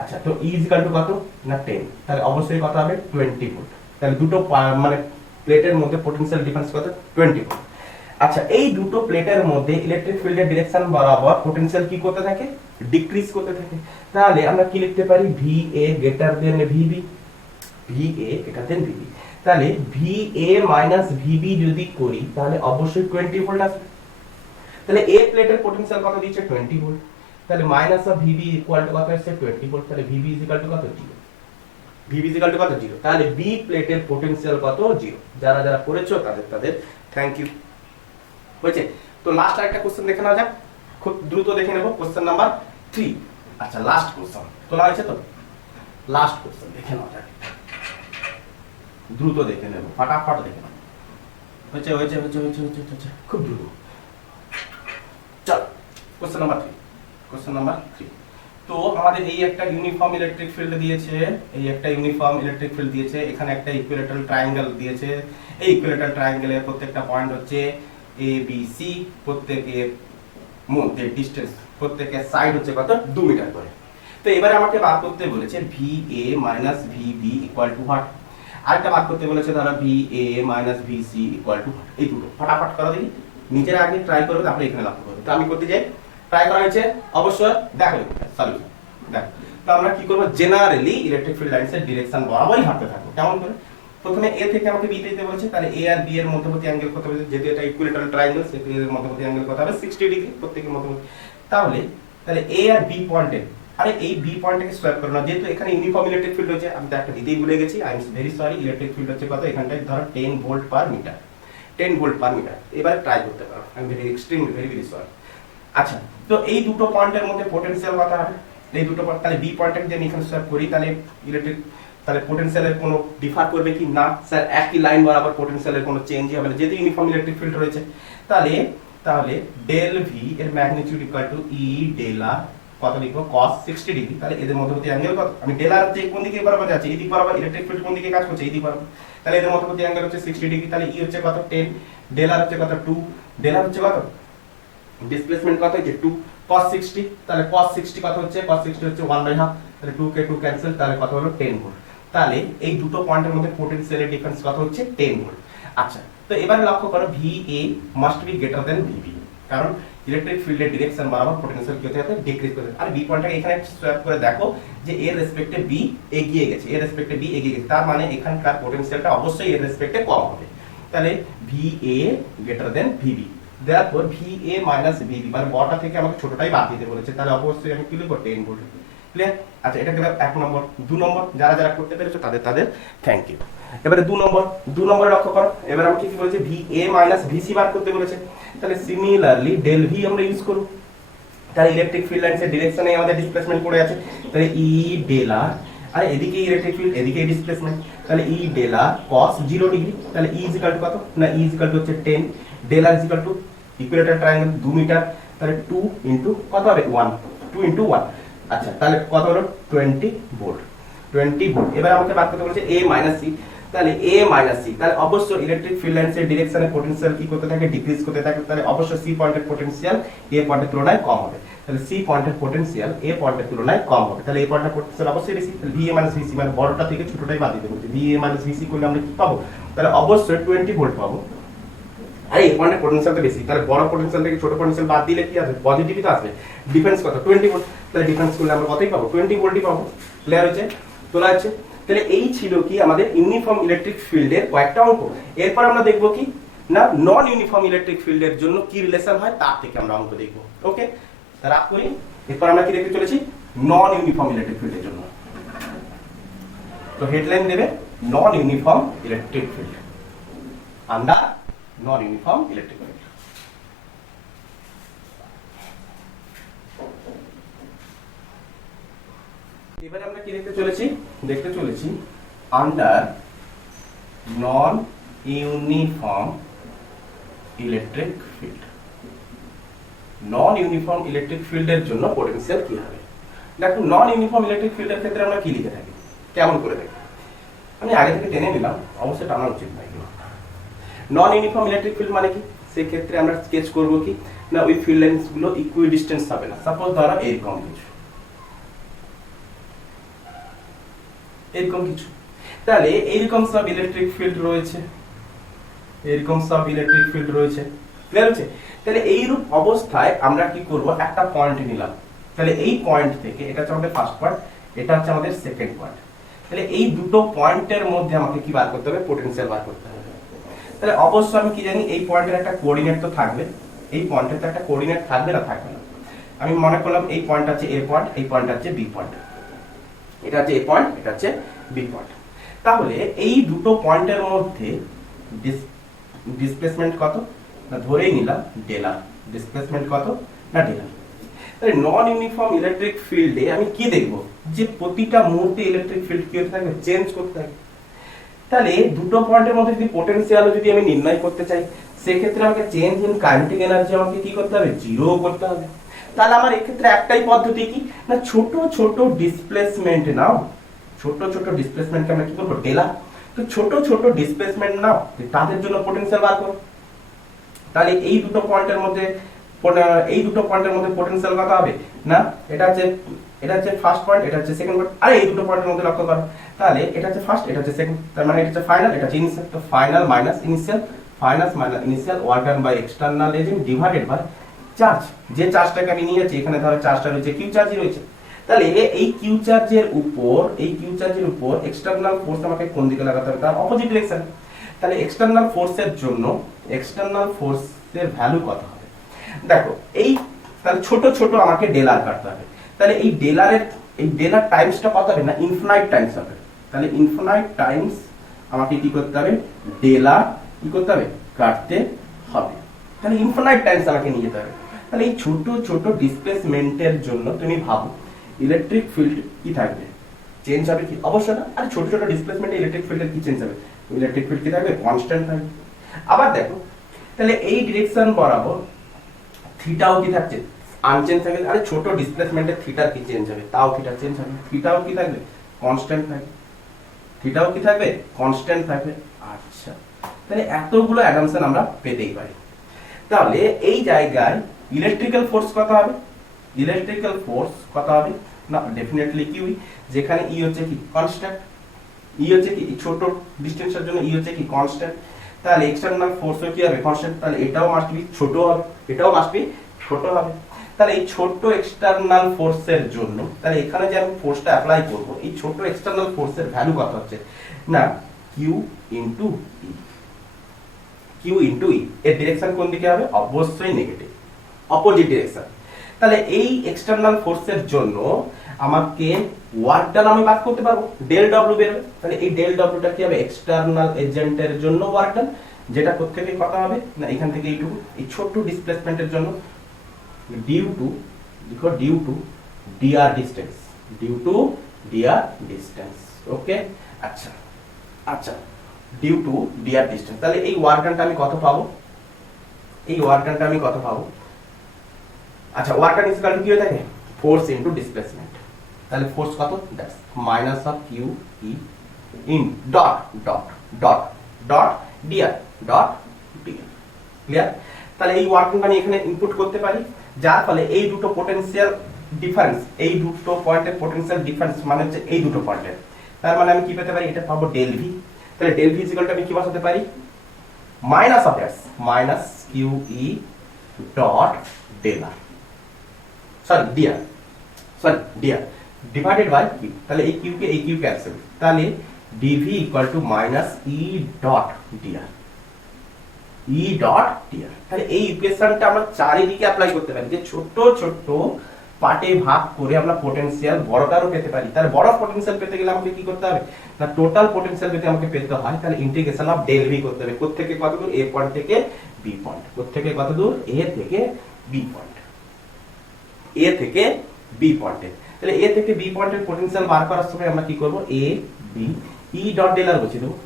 আচ্ছা তো ই ইজ ইকুয়াল টু কত না 10, তাহলে অবশ্যই কত হবে 20 ভোল্ট। তাহলে দুটো মানে প্লেটের মধ্যে পোটেনশিয়াল ডিফারেন্স কত 20 ভোল্ট। আচ্ছা, এই দুটো প্লেটের মধ্যে ইলেকট্রিক ফিল্ডের ডিরেকশন বরাবর পোটেনশিয়াল কি করতে থাকে, ডিক্রিজ করতে থাকে। তাহলে আমরা কি লিখতে পারি, VA greater than VB, VA greater than VB। তাহলে VA মাইনাস VB যদি করি তাহলে অবশ্যই 20 ভোল্ট আসবে। তাহলে A প্লেটের পোটেনশিয়াল কত দিচ্ছে, 20 ভোল্ট। তাহলে minus of VB equal to কত আসছে, 20 ভোল্ট। তাহলে VB ইকুয়াল টু কত, 0। VB ইকুয়াল টু কত, 0। তাহলে B প্লেটের পোটেনশিয়াল কত, 0। যারা যারা করেছো তাদের থ্যাংক ইউ। হয়েছে? তো লাস্ট আরেকটা কোশ্চেন দেখে নেওয়া যাক, খুব দ্রুত দেখে নেব। Question number 3। আচ্ছা, লাস্ট কোশ্চেন তোলা হয়েছে তো, লাস্ট কোশ্চেন দেখে নেওয়া যাক, দ্রুত দেখে নেব, ফাটাফাট দেখে নেব। হয়েছে হয়েছে হয়েছে হয়েছে হয়েছে হয়েছে, খুব দ্রুত। চল, কোশ্চেন নাম্বার 3। Question number 3। তো আমাদের এই একটা ইউনিফর্ম ইলেকট্রিক ফিল্ড দিয়েছে, এই একটা ইউনিফর্ম ইলেকট্রিক ফিল্ড দিয়েছে, এখানে একটা ইকুইলেটারাল ট্রায়াঙ্গেল দিয়েছে। এই ইকুইলেটারাল ট্রায়াঙ্গেলের প্রত্যেকটা পয়েন্ট হচ্ছে এ বি সি, প্রত্যেকের মধ্যে ডিসটেন্স, প্রত্যেকের সাইড হচ্ছে কত, 2 মিটার করে। তো এবারে আমাকে বার করতে বলেছে VA minus VB equal to what. আরেকটা বার করতে বলেছে ধরো VA minus VC equal to what. এই দুটো ফটাফট করো দেখি, নিজেরা আগে ট্রাই করবে তারপরে এখানে লক্ষ্য করবে। তো আমি করতে যাই, ট্রাই করা হয়েছে অবশ্যই, দেখো সলিউশন দেখো। তো আমরা কি করব, জেনারেলি ইলেকট্রিক ফিল্ড লাইনসের ডিরেকশন বরাবরই হাঁটতে থাকবো। কেমন করে, প্রথমে A থেকে আমাকে B তে দিতে বলেছে, তাহলে A আর B এর মধ্যবর্তী অ্যাঙ্গেল কত হবে, যেহেতু এটা ইকুইলেটারাল ট্রায়াঙ্গেল সেহেতু এর মধ্যবর্তী অ্যাঙ্গেল কত হবে, 60 ডিগ্রি প্রত্যেকের মধ্যবর্তী। তাহলে A আর B পয়েন্টে, আরে এই B পয়েন্টটাকে সোয়াপ করো না, যেহেতু এখানে ইউনিফর্ম ইলেকট্রিক ফিল্ড হচ্ছে, আমি তো একটা দিতেই ভুলে গেছি, I am very sorry. Electric field হচ্ছে কত, এখানটায় ধরো 10 volt per metre, 10 volt per metre. এবারে ট্রাই করতে পারো, I am very extremely very sorry. আচ্ছা, তো এই দুটো পয়েন্টের মধ্যে পোটেনশিয়াল কত হবে, এই দুটো পয়েন্ট, তাহলে B পয়েন্টটাকে যদি আমি এখানে সোয়াপ করি তাহলে ইলেকট্রিক, তাহলে পোটেনশিয়ালের কোনো ডিফার করবে কি না, স্যার একই লাইন বরাবর পোটেনশিয়ালের কোনো চেঞ্জ হবে না, যেহেতু ইউনিফর্ম ইলেকট্রিক ফিল্ড রয়েছে। তাহলে তাহলে ডেল ভি এর magnitude equal to E del R কত লিখবো, cos 60 ডিগ্রি। তাহলে এদের মধ্যবর্তী অ্যাঙ্গেল কত, আমি ডেল আর যে কোন দিকে বরাবর যাচ্ছে, এই দিক বরাবর, ইলেকট্রিক ফিল্ড কোন দিকে কাজ করছে, এই দিক বরাবর। তাহলে এদের মধ্যবর্তী অ্যাঙ্গেল হচ্ছে 60 ডিগ্রি। তাহলে ই হচ্ছে কত, 10, ডেল আর হচ্ছে কত, 2, ডেল আর হচ্ছে কত, ডিসপ্লেসমেন্ট কত হচ্ছে 2, cos 60। তাহলে cos 60 কত হচ্ছে, cos 60 হচ্ছে 1/2। তাহলে 2 কে 2 ক্যান্সেল, তাহলে কত হলো, 10 ভোল্ট। তাহলে এই দুটো পয়েন্টের মধ্যে পোটেনশিয়ালের ডিফারেন্স কত হচ্ছে, 10 ভোল্ট। আচ্ছা, তো এবারে লক্ষ্য করো VA must be greater then VB, কারণ ইলেকট্রিক ফিল্ডের ডিরেকশন বরাবর পোটেনশিয়াল কি হতে হবে, ডিক্রিজ করতে হবে। আর B পয়েন্টটাকে এখানে সোয়াপ করে দেখো যে এর রেসপেক্টে B এগিয়ে গেছে, এর রেসপেক্টে B এগিয়ে গেছে, তার মানে এখানকার পোটেনশিয়ালটা অবশ্যই এর রেসপেক্টে কম হবে। তাহলে VA greater than VB, therefore VA minus VB, মানে বড়টা থেকে আমাকে ছোটটাই বাদ দিতে বলেছে, তাহলে অবশ্যই আমি কি লিখবো, 10 ভোল্ট। ক্লিয়ার? আচ্ছা, এটা গেল 1 নম্বর। 2 নম্বর, যারা যারা করতে পেরেছো তাদের থ্যাংক ইউ। এবারে 2 নম্বরে লক্ষ্য করো, এবারে আমাকে কি বলেছে, VA মাইনাস VC বার করতে বলেছে। তাহলে সিমিলারলি ডেল ভি আমরা ইউজ করব। তাহলে ইলেকট্রিক ফিল্ড লাইনসের ডিরেকশনে আমাদের ডিসপ্লেসমেন্ট পড়ে আছে, তাহলে ই ডেল আর, আর এদিকে ইলেকট্রিক ফিল্ড, এদিকে ডিসপ্লেসমেন্ট, তাহলে ই ডেল আর cos 0 ডিগ্রি। তাহলে ই ইকুয়াল টু কত, না ই ইকুয়াল টু হচ্ছে 10, del R equal to equilateral triangle 2 metre, তাহলে 2 ইনটু কত হবে, 1, 2 ইনটু 1। আচ্ছা, তাহলে কত হলো, 20 ভোল্ট, 20 ভোল্ট। এবার আমাকে বার করতে বলেছে A মাইনাস সি, তাহলে A মাইনাস সি, তাহলে অবশ্যই ইলেকট্রিক ফিল্ড লাইনসের ডিরেকশনে পোটেনশিয়াল কি করতে থাকে, ডিক্রিজ করতে থাকে। তাহলে অবশ্যই সি পয়েন্টের পোটেনশিয়াল A পয়েন্টের তুলনায় কম হবে। তাহলে সি পয়েন্টের পোটেনশিয়াল A পয়েন্টের তুলনায় কম হবে। তাহলে A পয়েন্টের পোটেনশিয়াল অবশ্যই বেশি। তাহলে VA মাইনাস VC, মানে বড়টা থেকে ছোটটাই বাদ দিতে বলছে। VA মাইনাস VC করলে আমরা কি পাবো, তাহলে অবশ্যই 20 ভোল্ট পাবো। আর এই পয়েন্টের পোটেনশিয়ালটা বেশি, তাহলে বড় পোটেনশিয়াল থেকে ছোট পোটেনশিয়াল বাদ দিলে কি আসবে, পজিটিভই তো আসবে। ডিফারেন্স কত, 20 ভোল্ট। তাহলে ডিফারেন্স করলে আমরা কতই পাবো, 20 ভোল্টই পাবো। ক্লিয়ার হচ্ছে, তোলা আছে। তাহলে এই ছিল কি আমাদের ইউনিফর্ম ইলেকট্রিক ফিল্ডের কয়েকটা অঙ্ক। এরপর আমরা দেখব কি না, নন ইউনিফর্ম ইলেকট্রিক ফিল্ডের জন্য কি রিলেশন হয় তার থেকে আমরা অঙ্ক দেখব। ওকে, রাখ করি। এরপর আমরা কি দেখতে চলেছি, নন ইউনিফর্ম ইলেকট্রিক ফিল্ডের জন্য। তো হেডলাইন দেবে নন ইউনিফর্ম ইলেকট্রিক ফিল্ড, আন্ডার নন ইউনিফর্ম ইলেকট্রিক ফিল্ড। এবারে আমরা কি দেখতে চলেছি আন্ডার নন ইউনিফর্ম ইলেকট্রিক ফিল্ড। নন ইউনিফর্ম ইলেকট্রিক ফিল্ডের জন্য পোটেনশিয়াল কি হবে। দেখো, নন ইউনিফর্ম ইলেকট্রিক ফিল্ডের ক্ষেত্রে আমরা কি লিখে থাকি, কেমন করে দেখি, আমি আগে থেকে টেনে নিলাম, অবশ্যই টানা উচিত নয়। নন ইউনিফর্ম ইলেকট্রিক ফিল্ড মানে কি, সেই ক্ষেত্রে আমরা স্কেচ করব কি না, ওই ফিল্ড লাইনস গুলো ইকুইডিস্টেন্স হবে না। সাপোজ ধরো এরকম কিছু, তাহলে এইরকম সব ইলেকট্রিক ফিল্ড রয়েছে, ক্লিয়ার হচ্ছে? তাহলে এইরূপ অবস্থায় আমরা কি করব, একটা পয়েন্ট নিলাম, তাহলে এই পয়েন্ট থেকে এটা হচ্ছে আমাদের ফার্স্ট পয়েন্ট, এটা হচ্ছে আমাদের সেকেন্ড পয়েন্ট, তাহলে এই দুটো পয়েন্টের মধ্যে আমাকে কি বার করতে হবে, পোটেনশিয়াল বার করতে হবে। তাহলে অবশ্যই আমি কি জানি, এই পয়েন্টের একটা কোঅর্ডিনেট তো থাকবে, এই পয়েন্টের তো একটা কোঅর্ডিনেট থাকবে না, থাকবে না। আমি মনে করলাম এই পয়েন্ট আছে এ পয়েন্ট, এই পয়েন্ট আছে বি পয়েন্ট, এটা হচ্ছে এ পয়েন্ট, এটা হচ্ছে বি পয়েন্ট। তাহলে এই দুটো পয়েন্টের মধ্যে ডিসপ্লেসমেন্ট কত না, ধরেই নিলাম ডেলার। ডিসপ্লেসমেন্ট কত না, ডেলার। তাহলে নন ইউনিফর্ম ইলেকট্রিক ফিল্ডে আমি কি দেখব, যে প্রতিটা মুহূর্তে ইলেকট্রিক ফিল্ড কি হতে থাকবে, চেঞ্জ করতে থাকবে। তাহলে দুটো পয়েন্টের মধ্যে যদি পোটেনশিয়াল যদি আমি নির্ণয় করতে চাই, সেক্ষেত্রে আমাকে চেঞ্জ ইন কাইনেটিক এনার্জি আমাকে কি করতে হবে, জিরো করতে হবে। তাহলে আমার এক্ষেত্রে একটাই পদ্ধতি কি না, ছোট ছোট ডিসপ্লেসমেন্ট নাও, ছোট ছোট ডিসপ্লেসমেন্টকে আমরা কি করবো, ডেলা। তো ছোট ছোট ডিসপ্লেসমেন্ট নাও, তাদের জন্য পোটেনশিয়াল বার করো। তাহলে এই দুটো পয়েন্টের মধ্যে পোটেনশিয়াল কত হবে না, এটা হচ্ছে ফার্স্ট পয়েন্ট, এটা হচ্ছে সেকেন্ড পয়েন্ট। আরে এই দুটো পয়েন্টের মধ্যে লক্ষ্য করো, তাহলে এটা হচ্ছে ফার্স্ট, এটা হচ্ছে সেকেন্ড, তার মানে এটা হচ্ছে ফাইনাল, এটা হচ্ছে ইনিশিয়াল। তো final minus initial work done by external agent divided by charge. যে চার্জটাকে আমি নিয়েছি, এখানে ধরো চার্জটা রয়েছে, কিউ চার্জই রয়েছে। তাহলে এই কিউ চার্জের উপর এক্সটার্নাল ফোর্স আমাকে কোন দিকে লাগাতে হবে, তার অপোজিট ডিরেকশন। তাহলে এক্সটার্নাল ফোর্সের জন্য এক্সটার্নাল ফোর্সের ভ্যালু কত হবে, দেখো এই, তাহলে ছোট ছোট আমাকে ডেলার কাটতে হবে। তাহলে এই ডেলার টাইমসটা কত হবে না, ইনফিনাইট টাইমস হবে। তাহলে ইনফিনাইট টাইমস আমাকে কি করতে হবে, ডেলার কি করতে হবে, কাটতে হবে। তাহলে ইনফিনাইট টাইমস আমাকে নিয়ে যেতে হবে। তাহলে এই ছোট ছোট ডিসপ্লেসমেন্টের জন্য তুমি ভাবো ইলেকট্রিক ফিল্ড কি থাকবে, চেঞ্জ হবে কি, অবশ্যই না। আর ছোট ছোট ডিসপ্লেসমেন্টে ইলেকট্রিক ফিল্ডের কি চেঞ্জ হবে, ইলেকট্রিক ফিল্ড কি থাকবে, কনস্ট্যান্ট থাকবে। আবার দেখো, তাহলে এই ডিরেকশন বরাবর থিটাও কি থাকছে, আনচেঞ্জ থাকবে। আরে ছোট ডিসপ্লেসমেন্টে থিটার কি চেঞ্জ হবে, তাও থিটা চেঞ্জ হবে, থিটাও কি থাকবে, কনস্ট্যান্ট থাকবে, থিটাও কি থাকবে, কনস্ট্যান্ট থাকবে। আচ্ছা, তাহলে এতগুলো অ্যাসাম্পশন আমরা পেতেই পারি। তাহলে এই জায়গায় ইলেকট্রিক্যাল ফোর্স কত হবে, না ডেফিনেটলি কিউ, যেখানে ই হচ্ছে কি কনস্ট্যান্ট, ই হচ্ছে কি ছোট ডিসটেন্সের জন্য ই হচ্ছে কি কনস্ট্যান্ট। তাহলে এক্সটার্নাল ফোর্সও কি হবে, কনস্ট্যান্ট। তাহলে এটাও মাস্ট বি ছোট হবে, এটাও মাস্ট বি ছোট হবে। তাহলে এই ছোট এক্সটার্নাল ফোর্সের জন্য, তাহলে এখানে যে আমি ফোর্সটা অ্যাপ্লাই করব, এই ছোট এক্সটার্নাল ফোর্সের ভ্যালু কত হচ্ছে না, কিউ ইনটু ই। এর ডিরেকশন কোন দিকে হবে, অবশ্যই নেগেটিভ, অপোজিট ডিরেকশন। তাহলে এই এক্সটার্নাল ফোর্সের জন্য আমাকে ওয়ার্ক ডান আমি বার করতে পারবো, ডেল ডব্লিউ বেরোবে। তাহলে এই ডেল ডব্লিউটা কি হবে, এক্সটার্নাল এজেন্টের জন্য ওয়ার্ক ডান, যেটা প্রত্যেকে কত হবে না, এখান থেকে এইটুকু, এই ছোট ডিসপ্লেসমেন্টের জন্য ডিউ টু ডিআর ডিস্টেন্স, ওকে। আচ্ছা ডিউ টু ডিআর ডিস্টেন্স। তাহলে এই ওয়ার্ক ডানটা আমি কত পাবো, আচ্ছা ওয়ার্ক ডান ইকুয়াল টু কি হয়ে থাকে, ফোর্স ইনটু ডিসপ্লেসমেন্ট। তাহলে ফোর্স কত, that's minus of Q E in dot d r clear. তাহলে এই ওয়ার্ক ডানটা আমি এখানে ইনপুট করতে পারি, যার ফলে এই দুটো পোটেনশিয়াল ডিফারেন্স, এই দুটো পয়েন্টের পোটেনশিয়াল ডিফারেন্স মানে হচ্ছে এই দুটো পয়েন্টের, তার মানে আমি কি পেতে পারি, এটা পাবো ডেল ভি। তাহলে ডেল ভি ইকুয়াল টু আমি কি বসাতে পারি, minus of S minus Q E dot del r, DR divided by Q. তাহলে এই কিউ কে এই কিউ ক্যান্সেল, তাহলে DV equal to minus E dot DR, তাহলে এই ইকুয়েশনটা আমরা চারিদিকে অ্যাপ্লাই করতে পারি, যে ছোট ছোট পার্টে ভাগ করে আমরা পোটেনশিয়াল বড়টারও পেতে পারি। তাহলে বড় পোটেনশিয়াল পেতে গেলে আমাকে কি করতে হবে না, টোটাল পোটেনশিয়াল যদি আমাকে পেতে হয়, তাহলে ইন্টিগ্রেশন অফ ডেল ভি করতে হবে। কোত্থেকে কত দূর, এ পয়েন্ট থেকে বি পয়েন্ট, কোত্থেকে কত দূর, এ থেকে বি পয়েন্ট, তাহলে এ থেকে বি পয়েন্টের পোটেনশিয়াল বার করার সময় আমরা কি করব, এ বি ই ডট ডেলার বলছি দেবো,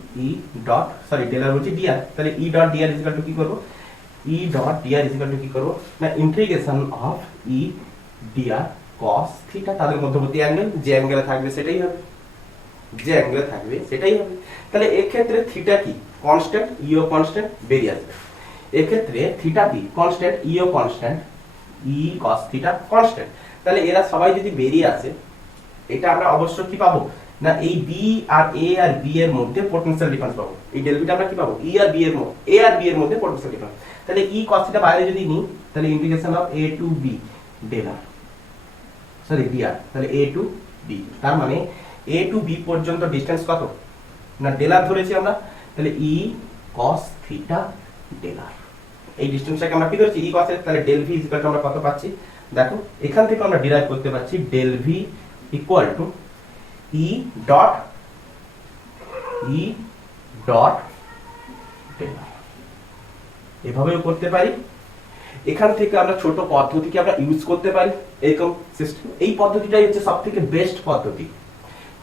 ডেলার বলছি ডিআর। তাহলে E dot d r equal to কি করব, না integration of E d r cos থিটা, তাদের মধ্যবর্তী অ্যাঙ্গেল, যে অ্যাঙ্গেলে থাকবে সেটাই হবে, তাহলে এই ক্ষেত্রে থিটা কি কনস্ট্যান্ট, ইও কনস্ট্যান্ট বেরিয়ে আসবে। এই ক্ষেত্রে থিটা কি কনস্ট্যান্ট, ইও কনস্ট্যান্ট, ই cos থিটা কনস্ট্যান্ট। তাহলে এরা সবাই যদি বেরিয়ে আসে, এটা আমরা অবশ্যই কি পাবো না এই বি আর এ আর বি এর মধ্যে পোটেনশিয়াল ডিফারেন্স পাবো। এই ডেল বিটা আমরা কি পাবো, ই আর বি এর মধ্যে, এ আর বি এর মধ্যে পোটেনশিয়াল ডিফারেন্স। তাহলে ই cos থিটা বাইরে যদি নিই তাহলে integration of a to b del R, sorry B R, তাহলে a টু b, তার মানে a টু b পর্যন্ত ডিসটেন্স কত না ডেল আর ধরেছি আমরা, তাহলে E cos theta del R. এই ডিসটেন্সটাকে আমরা কি ধরেছি ই cos এর, তাহলে ডেল ভি ইকুয়াল টু আমরা কত পাচ্ছি দেখো, এখান থেকে আমরা ডিরাইভ করতে পারছি del V equal to E dot del R. এভাবেও করতে পারি। এখান থেকে আমরা ছোট পদ্ধতিকে আমরা ইউজ করতে পারি এরকম সিস্টেম। এই পদ্ধতিটাই হচ্ছে সবথেকে বেস্ট পদ্ধতি,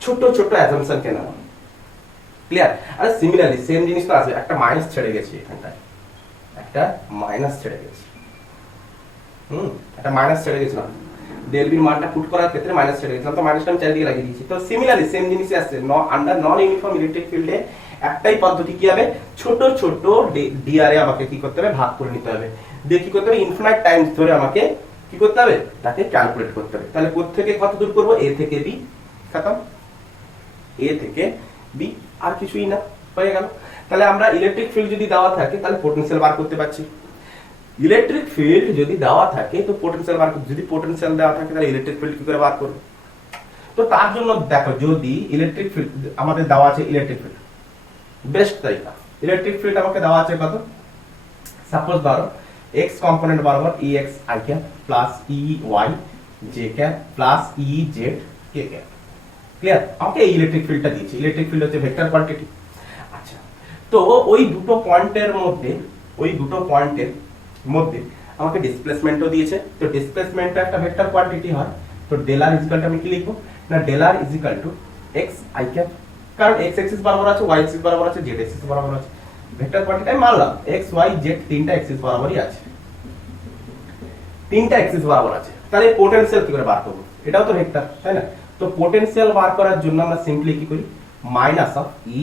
ছোট ছোট অ্যাজাম্পশন কে নেওয়া। ক্লিয়ার? আর সিমিলারলি সেম জিনিস তো আছে, একটা মাইনাস ছেড়ে গেছে এখানটায়, একটা মাইনাস ছেড়ে গেছে, একটা মাইনাস ছেড়ে গেছিলাম, ডেল বির মানটা পুট করার ক্ষেত্রে মাইনাস ছেড়ে গেছিলাম, তো মাইনাসটা আমি চারিদিকে লাগিয়ে দিয়েছি। তো সিমিলারলি সেম জিনিসই আসছে, আন্ডার নন ইউনিফর্ম ইলেকট্রিক ফিল্ডে একটাই পদ্ধতি কি হবে, ছোট ছোট ডিআর এ আমাকে কি করতে হবে, ভাগ করে নিতে হবে, দিয়ে কি করতে হবে ইনফিনাইট টাইমস ধরে আমাকে কি করতে হবে, তাকে ক্যালকুলেট করতে হবে। তাহলে কোথা থেকে কত দূর করব, এ থেকে বি, খতম, এ থেকে বি, আর কিছুই না, হয়ে গেল। তাহলে আমরা ইলেকট্রিক ফিল্ড যদি দেওয়া থাকে তাহলে পোটেনশিয়াল বার করতে পারছি। ইলেকট্রিক ফিল্ড যদি দেওয়া থাকে তো পোটেনশিয়াল বার, যদি পোটেনশিয়াল দেওয়া থাকে তাহলে ইলেকট্রিক ফিল্ড কি করে বার করব। তো তার জন্য দেখো, যদি ইলেকট্রিক ফিল্ড আমাদের দেওয়া আছে, ইলেকট্রিক ফিল্ড বেস্ট তরিকা, ইলেকট্রিক ফিল্ড আমাকে দেওয়া আছে কত, সাপোজ ধরো x কম্পোনেন্ট বরাবর ex i cap plus ey j cap plus ez k cap. Clear? আমাকে এই ইলেকট্রিক ফিল্ডটা দিয়েছে, ইলেকট্রিক ফিল্ড হচ্ছে ভেক্টর কোয়ান্টিটি। আচ্ছা, তো ওই দুটো পয়েন্টের মধ্যে আমাকে ডিসপ্লেসমেন্টও দিয়েছে। তো ডিসপ্লেসমেন্টটা একটা ভেক্টর কোয়ান্টিটি হয়। তো ডেল আর ইকুয়াল টু আমি কি লিখবো না, del R is equal to x i cap, কারণ x অ্যাক্সিস বরাবর আছে, y অ্যাক্সিস বরাবর আছে, z অ্যাক্সিস বরাবর আছে। ভেক্টর কোয়ান্টিটি আমি মানলাম x y z তিনটা অ্যাক্সিস বরাবরই আছে, তিনটা অ্যাক্সিস বরাবর আছে। তাহলে পোটেনশিয়াল কি করে বার করব, এটাও তো ভেক্টর, তাই না? তো পোটেনশিয়াল বার করার জন্য আমরা সিম্পলি কি করি, minus of E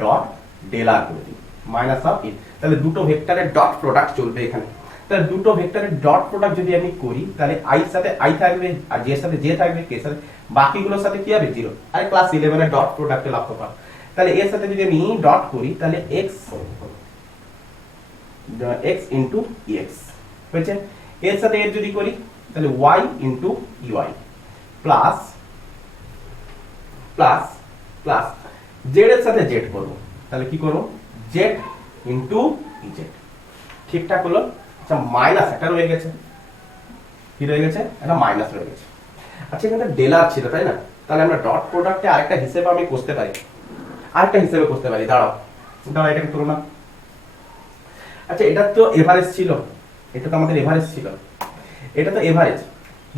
dot del R করে দিই, মাইনাস অফ ই। তাহলে দুটো ভেক্টরের ডট প্রোডাক্ট চলবে এখানে। তাহলে দুটো ভেক্টরের ডট প্রোডাক্ট যদি আমি করি তাহলে i এর সাথে i থাকবে, আর j এর সাথে j থাকবে, k এর সাথে, বাকিগুলোর সাথে কি হবে, 0। আরে ক্লাস 11 এর ডট প্রোডাক্টে লাভ পাবো। তাহলে এর সাথে যদি আমি ডট করি তাহলে x ইনটু ex হয়েছে। এর সাথে এর যদি করি তাহলে y into ey plus plus plus z এর সাথে z করব, তাহলে কি করব, z ইনটু ez। ঠিকঠাক হলো? আচ্ছা, মাইনাস একটা রয়ে গেছে, কি রয়ে গেছে, একটা মাইনাস রয়ে গেছে। আচ্ছা, এখানে ডেল আর ছিল, তাই না? তাহলে আমরা ডট প্রোডাক্টে আরেকটা হিসেবে আমি করতে পারি, দাঁড়াও এটাকে তুলনা। আচ্ছা, এটা তো এভারেজ ছিল, এটা তো আমাদের এভারেজ ছিল, এটা তো এভারেজ।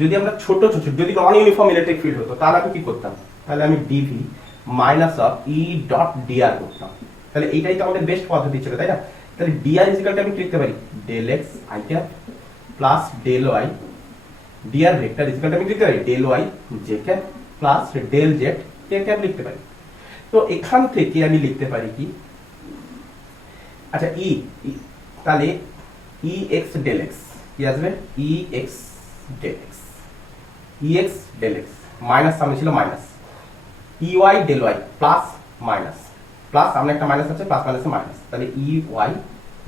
যদি আমরা ছোট ছোট, যদি নন ইউনিফর্ম ইলেকট্রিক ফিল্ড হতো তাহলে আমি কি করতাম, তাহলে আমি d V minus of E dot d r করতাম। তাহলে এইটাই তো আমাদের বেস্ট পদ্ধতি ছিল, তাই না? তাহলে ডিআর ইকুয়াল টু আমি লিখতে পারি del X I cap plus del Y, DR vector equal to আমি লিখতে পারি del Y J cap plus del Z K cap লিখতে পারি। তো এখান থেকে আমি লিখতে পারি কি, আচ্ছা ই, তাহলে ই এক্স ডেল এক্স কি আসবে, E X del X, E X del X minus, সামনে ছিল minus, E Y del Y plus minus, plus সামনে একটা মাইনাস আছে, প্লাস মাইনাসে মাইনাস, তাহলে E Y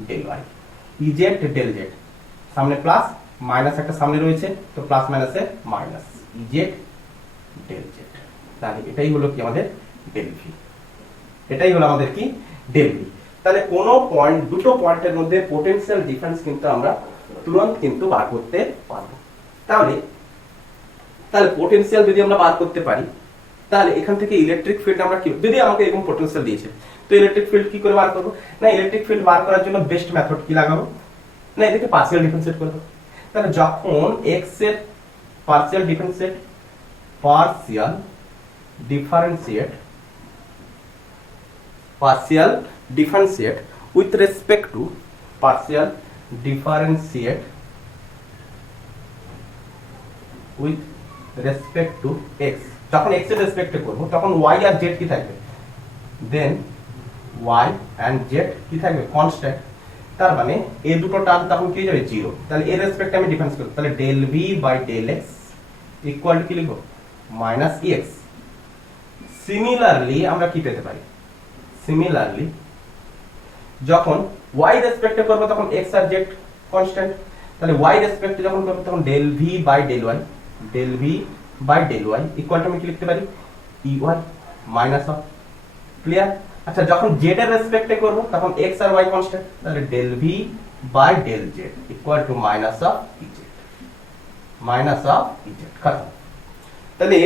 del Y, E Z del Z, সামনে প্লাস মাইনাস একটা সামনে রয়েছে, তো প্লাস মাইনাসে minus, E Z del Z. তাহলে এটাই হলো কি আমাদের ডেল ভি, এটাই হলো আমাদের কি ডেল ভি। তাহলে কোন পয়েন্ট, দুটো পয়েন্টের মধ্যে পোটেনশিয়াল ডিফারেন্স কিন্তু আমরা তুরন্ত কিন্তু বার করতে পারবো। তাহলে পোটেনশিয়াল যদি আমরা বার করতে পারি তাহলে এখান থেকে ইলেকট্রিক ফিল্ড আমরা কি, যদি আমাকে এরকম পোটেনশিয়াল দিয়েছে তো ইলেকট্রিক ফিল্ড কি করে বার করব না, ইলেকট্রিক ফিল্ড বার করার জন্য বেস্ট মেথড কি লাগাবো না, এটাকে পার্শিয়াল ডিফারেন্সিয়েট করব। তাহলে যখন x এর partial differentiate with respect to x, যখন x এর রেসপেক্টে করব তখন y আর z কি থাকবে, দেন y and z কি থাকবে, কনস্ট্যান্ট। তার মানে এই দুটো টার্ম তখন কি হয়ে যাবে, 0। তাহলে এর রেসপেক্টে আমি ডিফারেন্স করব, তাহলে del v by del x equal to কি লিখব, মাইনাস ex সিমিলারলি আমরা কি পেতে পারি, সিমিলারলি যখন y রেসপেক্টে করব তখন x আর z কনস্ট্যান্ট, তাহলে y রেসপেক্টে যখন করব তখন del v by del y equal to আমি কি লিখতে পারি ey মাইনাস অফ, ক্লিয়ার। আচ্ছা যখন z এর রেসপেক্টে করব তখন x আর y কনস্ট্যান্ট, তাহলে del v by del z equal to minus of ez, খতম। তাহলে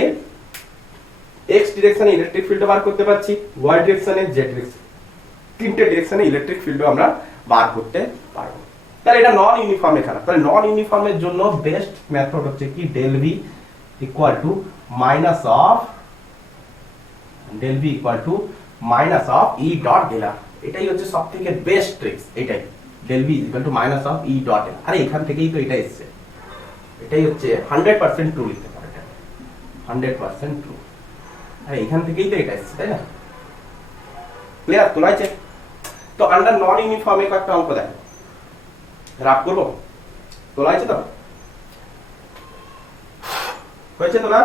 x ডিরেকশনে ইলেকট্রিক ফিল্ড বার করতে পারছি, y ডিরেকশনে z ডিরেকশন, তিনটে ডিরেকশনে ইলেকট্রিক ফিল্ড আমরা বার করতে পারবো। তাহলে এটা নন ইউনিফর্মে খারাপ, তাহলে নন ইউনিফর্মের জন্য বেস্ট মেথড হচ্ছে কি del v equal to minus of e dot del r, এটাই হচ্ছে সবথেকে বেস্ট ট্রিক্স, এটাই del v equal to minus of e dot del r। আরে এখান থেকেই তো এটা এসেছে, এটাই হচ্ছে 100% ট্রু লিখতে পারে, এটা 100% ট্রু, আরে এখান থেকেই তো এটা এসেছে, তাই না? ক্লিয়ার তো রয়েছে। তো আন্ডার নন ইউনিফর্মে কয়েকটা অঙ্ক দেখো, রাফ করবো, তোলা হয়েছে তো, হয়েছে তোলা?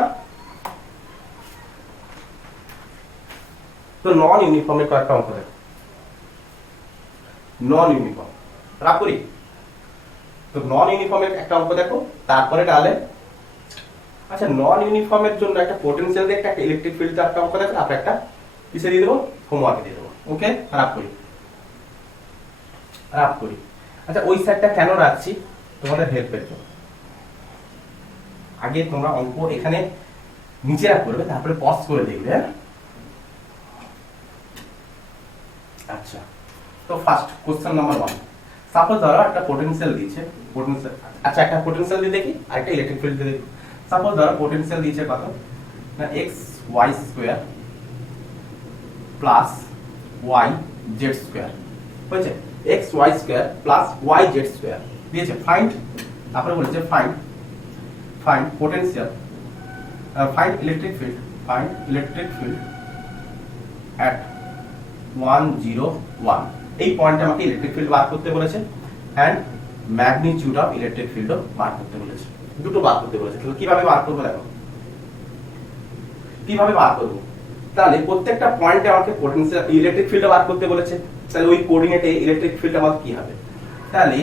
তো নন ইউনিফর্মে কয়েকটা অঙ্ক দেখো, নন ইউনিফর্ম রাফ করি। তো নন ইউনিফর্মের একটা অঙ্ক দেখো, তারপরে ডালে আচ্ছা নন ইউনিফর্মের জন্য একটা পোটেনশিয়াল দিয়ে একটা ইলেকট্রিক ফিল্ড একটা অঙ্ক দেখো, তারপরে একটা কিসে দিয়ে দেবো, হোমওয়ার্কে দিয়ে দেবো। ওকে রাফ করি। আচ্ছা ওই সাইডটা কেন রাখছি, তোমাদের হেল্পের জন্য। আগে তোমরা অঙ্ক এখানে নিচে রাখ করবে, তারপরে পজ করে দেখবে। আচ্ছা তো ফার্স্ট কোশ্চেন নাম্বার 1, সাপোজ ধরো একটা পোটেনশিয়াল দিয়েছে, আচ্ছা একটা পোটেনশিয়াল দিয়ে দেখি আর একটা ইলেকট্রিক ফিল্ড দিয়ে দেখি। সাপোজ ধরো পোটেনশিয়াল দিয়েছে কত না x y square plus y z square, হয়েছে x y square plus y z square দিয়েছে। ফাইন্ড, তারপরে বলেছে find potential, find electric field at 1 0 1, এই পয়েন্টে আমাকে ইলেকট্রিক ফিল্ড বার করতে বলেছে and magnitude of electric field বার করতে বলেছে, দুটো বার করতে বলেছে। তাহলে কিভাবে বার করব, দেখো কিভাবে বার করব। তাহলে প্রত্যেকটা পয়েন্টে আমাকে পোটেনশিয়াল ইলেকট্রিক ফিল্ড বার করতে বলেছে, তাহলে ওই কোঅর্ডিনেটে ইলেকট্রিক ফিল্ড আমার কি হবে, তাহলে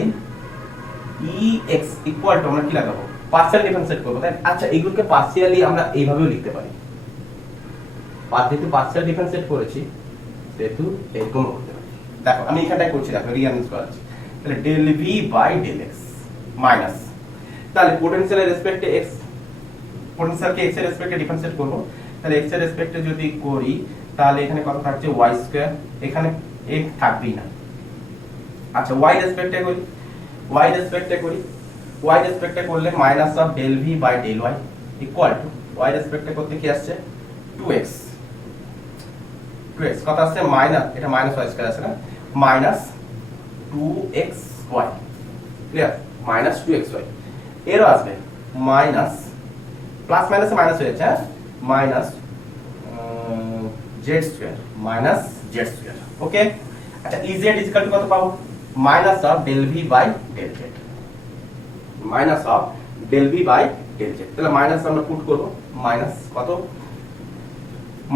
ex ইকুয়াল টু আমরা কি লাগাবো, পার্শিয়াল ডিফারেন্সিয়েট করব, তাই। আচ্ছা এগুলোকে পার্শিয়ালি আমরা এইভাবেও লিখতে পারি, যেহেতু পার্শিয়াল ডিফারেন্সিয়েট করেছি সেহেতু এরকম করতে পারি। দেখো আমি এখানটায় করছি, দেখো রিঅ্যারেঞ্জ করাচ্ছি। তাহলে del v by del x minus, তাহলে পোটেনশিয়ালের রেসপেক্টে x, পোটেনশিয়ালকে x এর রেসপেক্টে ডিফারেন্সিয়েট করব, তাহলে x এর রেসপেক্টে যদি করি তাহলে এখানে কত থাকছে y স্কয়ার, এখানে x থাকবেই না। আচ্ছা y রেসপেক্টে করলে minus of del v by del y equal to y রেসপেক্টে করতে কি আসছে 2x কত আসছে মাইনাস, এটা মাইনাস y স্কয়ার আছে না, minus 2xy, clear, minus 2xy। এরও আসবে মাইনাস, প্লাস মাইনাসে মাইনাস হয়ে যাচ্ছে, মাইনাস z স্কয়ার, ওকে। আচ্ছা ez ইকুয়াল টু কত পাবো, minus of del v by del z, তাহলে মাইনাস আমরা পুট করব, মাইনাস কত,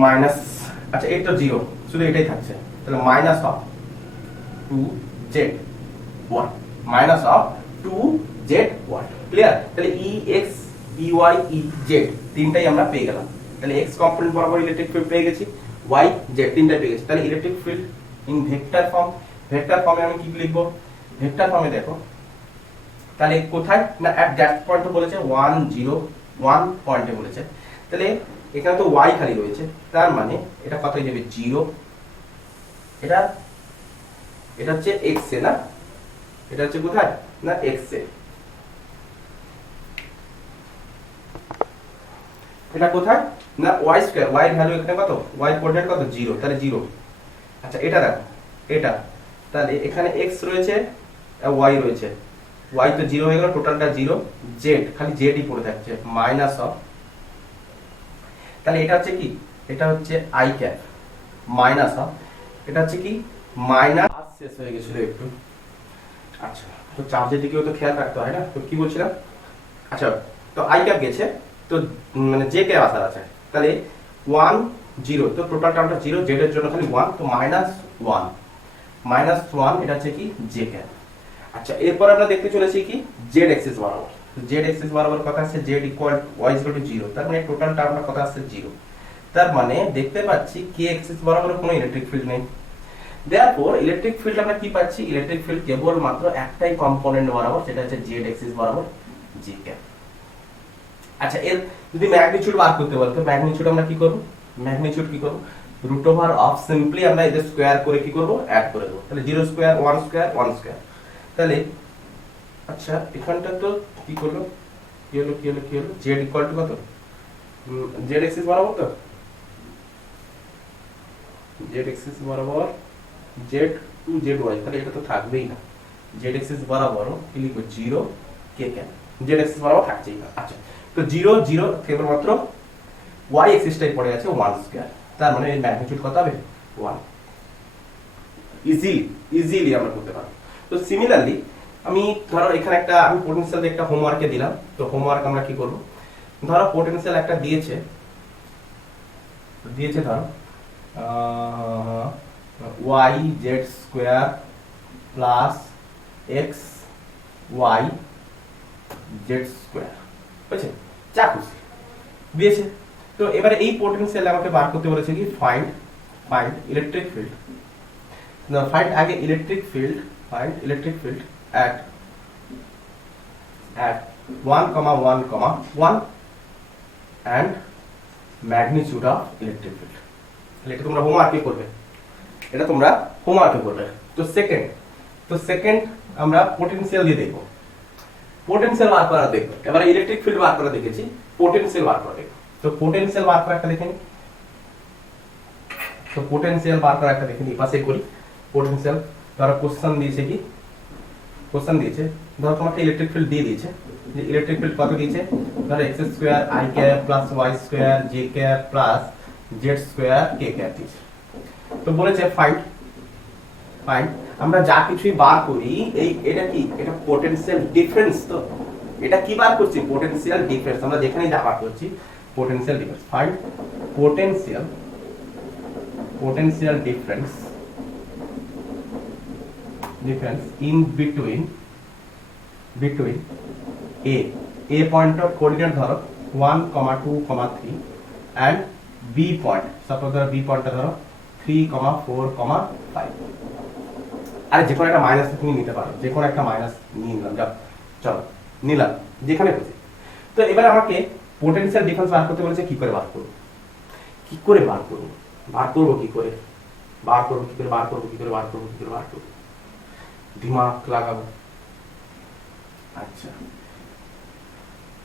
মাইনাস, আচ্ছা এটা 0 শুধু এটাই থাকছে, তাহলে মাইনাস অফ 2z1, ক্লিয়ার। তাহলে ex ey ez তিনটাই আমরা পেয়ে গেলাম, তাহলে x কম্পোনেন্ট বরাবর ইলেকট্রিক ফিল্ড পেয়ে গেছি, y z তিনটা পেয়ে গেছি। তাহলে ইলেকট্রিক ফিল্ড ইন ভেক্টর ফর্মে আমি কি লিখবো, ভেক্টর ফর্মে দেখো তাহলে কোথায় না এট দ্যাট পয়েন্ট বলেছে 1 0 1 পয়েন্টে বলেছে, তাহলে এখানে তো y খালি রয়েছে, তার মানে এটা কত হয়ে যাবে 0, এটা হচ্ছে x এ না, এটা হচ্ছে কোথায় না x এ, এটা কোথায় না y স্কয়ার, y এর ভ্যালু এখানে কত, y কোঅর্ডিনেট কত 0, তাহলে 0। আচ্ছা এটা দেখো, এটা তাহলে এখানে x রয়েছে আর y রয়েছে, y তো 0 হয়ে গেল, টোটালটা 0, z খালি z ই পড়ে থাকছে মাইনাস অফ, তাহলে এটা হচ্ছে কি, এটা হচ্ছে i ক্যাপ মাইনাস অফ, এটা হচ্ছে কি মাইনাস, শেষ হয়ে গেছিল একটু। আচ্ছা তো চার্জের দিকেও তো খেয়াল রাখতে হয় না, তো কি বলছিলাম, আচ্ছা তো i ক্যাপ গেছে, তো মানে j ক্যাপ আসার আছে, তাহলে 1 জিরো, তো টোটাল টার্মটা জিরো, জেড এর জন্য খালি 1, তো -1 এটা হচ্ছে কি জে ক্যাপ। আচ্ছা এরপর আমরা দেখতে চলেছি কি জেড এক্সিস বরাবর। জেড এক্সিস বরাবর কথা আছে Z equal Y equal to 0, তার মানে টোটাল টার্মটা কথা আছে 0। তার মানে দেখতে পাচ্ছি কে এক্সিস বরাবর কোনো ইলেকট্রিক ফিল্ড নেই। দেয়ারফর ইলেকট্রিক ফিল্ড আমরা কি পাচ্ছি, ইলেকট্রিক ফিল্ড কেবল মাত্র একটাই কম্পোনেন্ট বরাবর, সেটা হচ্ছে জেড এক্সিস বরাবর জি ক্যাপ। আচ্ছা এর যদি ম্যাগনিটিউড বার করতে বলতো, ম্যাগনিটিউড আমরা কি করব, ম্যাগনিটিউড কি করব, রুট ওভার অফ সিম্পলি আমরা এদের স্কয়ার করে কি করব, অ্যাড করে দেব। তাহলে 0 স্কয়ার 1 স্কয়ার 1 স্কয়ার। তাহলে আচ্ছা এখানটা তো কি করলো, কি হলো জেড ইকুয়াল টু কত, জেড এক্সিস বরাবর, তো জেড এক্সিস বরাবর জেড টু জেড ওয়াই, তাহলে এটা তো থাকবেই না। জেড এক্সিস বরাবর কি লিখবো 0 কে ক্যাপ, জেড এক্সিস বরাবর থাকছেই না। আচ্ছা তো 0 0 কেবলমাত্র ওয়াই এক্সিসটাই পড়ে আছে 1 স্কয়ার, তার মানে এর ম্যাগনিটিউড কত হবে 1। ইজিলি আমরা করতে পারবো। তো সিমিলারলি আমি ধরো এখানে একটা আমি পোটেনশিয়াল দিয়ে একটা হোমওয়ার্কে দিলাম, তো হোমওয়ার্ক আমরা কি করব, ধরো পোটেনশিয়াল একটা দিয়েছে ধরো Y Z square plus X Y Z square, বুঝছে, যা খুশি দিয়েছে। তো এবারে এই পোটেনশিয়াল আমাকে বার করতে বলেছে কি ফাইন্ড ইলেকট্রিক ফিল্ড। ফাইন্ড আগে electric field at 1, 1, and magnitude of electric field। এটা তোমরা হোমওয়ার্কে করবে, তো সেকেন্ড আমরা পোটেনশিয়াল দিয়ে দেখব, পোটেনশিয়াল বার করা দেখব। এবারে ইলেকট্রিক ফিল্ড বার করা দেখেছি, পোটেনশিয়াল বার করা দেখব। তো পোটেনশিয়াল বার করা একটা দেখে নিই, এই পাশে করি। পোটেনশিয়াল ধরো কোশ্চেন দিয়েছে ধরো তোমাকে ইলেকট্রিক ফিল্ড দিয়ে দিয়েছে, যে ইলেকট্রিক ফিল্ড কত দিয়েছে, ধরো x square i cap plus y square j cap plus z square k cap দিয়েছে। তো বলেছে ফাইন্ড আমরা যা কিছুই বার করি এটা কি, এটা পোটেনশিয়াল ডিফারেন্স। তো এটা কি বার করছি, পোটেনশিয়াল ডিফারেন্স। আমরা যেখানেই যা বার করছি potential difference. Find potential difference in between a point of coordinate ধরো 1, 2, 3 and b point, suppose ধরো b পয়েন্টটা ধরো 3, 4, 5। আরে যে কোনো একটা মাইনাস তুমি নিতে পারো, যে কোনো একটা মাইনাস নিয়ে নিলাম, চলো নিলাম যেখানে খুশি। তো এবার আমাকে পোটেনশিয়াল ডিফারেন্স বার করতে বলেছে, কি করে বার করব, দিমাগ লাগাবো।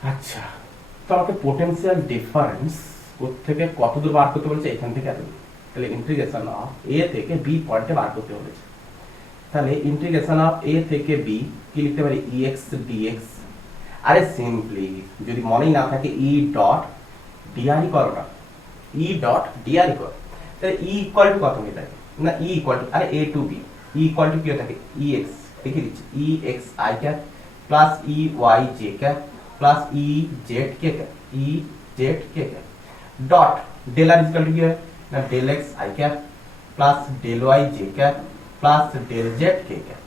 আচ্ছা তো আমাকে পোটেনশিয়াল ডিফারেন্স থেকে কত দূর বার করতে বলেছে, এখান থেকে এত দূর। তাহলে ইন্টিগ্রেশন অফ এ থেকে বি পয়েন্টে বার করতে বলেছে। তাহলে ইন্টিগ্রেশন অফ এ থেকে বি কি লিখতে পারি, ex dx। আরে সিম্পলি যদি মনেই না থাকে ই ডট ডিআর করো না, করো। তাহলে ই ইকুয়াল টু কত হয়ে থাকে না, ই ইকুয়াল টু আরে A to B, E equal to কি হয়ে থাকে ex, লিখে দিচ্ছি ex i cap plus ey j cap plus ez k cap dot del r equal to কি হয় না, del x i cap plus del y j cap plus del z k cap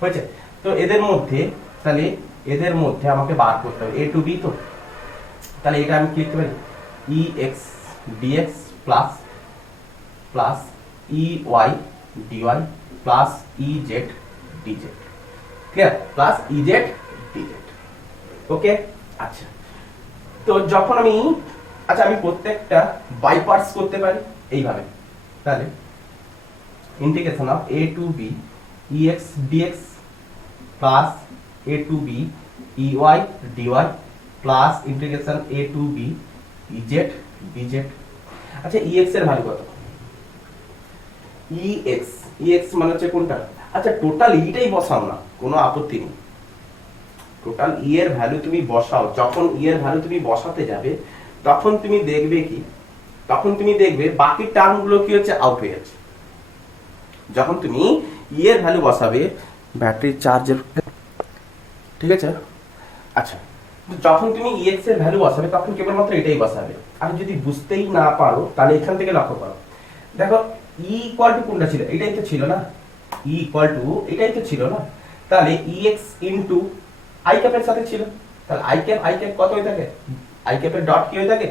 হয়েছে। তো এদের মধ্যে আমাকে বার করতে হবে a টু b। তো তাহলে এটা আমি কি লিখতে পারি, ex dx plus ey dy plus ez dz, clear, plus ez dz। ওকে আচ্ছা তো যখন আমি প্রত্যেকটা বাই পার্টস করতে পারি এইভাবে, তাহলে integration of a to b ex dx plus a to b ey dy plus integration a to b ez dz। আচ্ছা ex এর ভ্যালু কত, ex মানে হচ্ছে কোনটা, আচ্ছা টোটাল ইটাই বসাও না, কোনো আপত্তি নেই, টোটাল ই এর ভ্যালু তুমি বসাও। যখন ই এর ভ্যালু তুমি বসাতে যাবে তখন তুমি দেখবে বাকি টার্মগুলো কি হচ্ছে, আউট হয়ে যাচ্ছে। যখন তুমি ই এর ভ্যালু বসাবে ব্যাটারি চার্জের, ঠিক আছে। আচ্ছা যখন তুমি ex এর ভ্যালু বসাবে তখন কেবলমাত্র এটাই বসাবে। আর যদি বুঝতেই না পারো তাহলে এখান থেকে লক্ষ্য করো, দেখো e ইকুয়াল টু কোনটা ছিল, এটাই তো ছিল না, e ইকুয়াল টু এটাই তো ছিল না, তাহলে ex ইনটু i ক্যাপ এর সাথে ছিল, তাহলে i ক্যাপ কত হয়ে থাকে, i ক্যাপ এর ডট কি হয়ে থাকে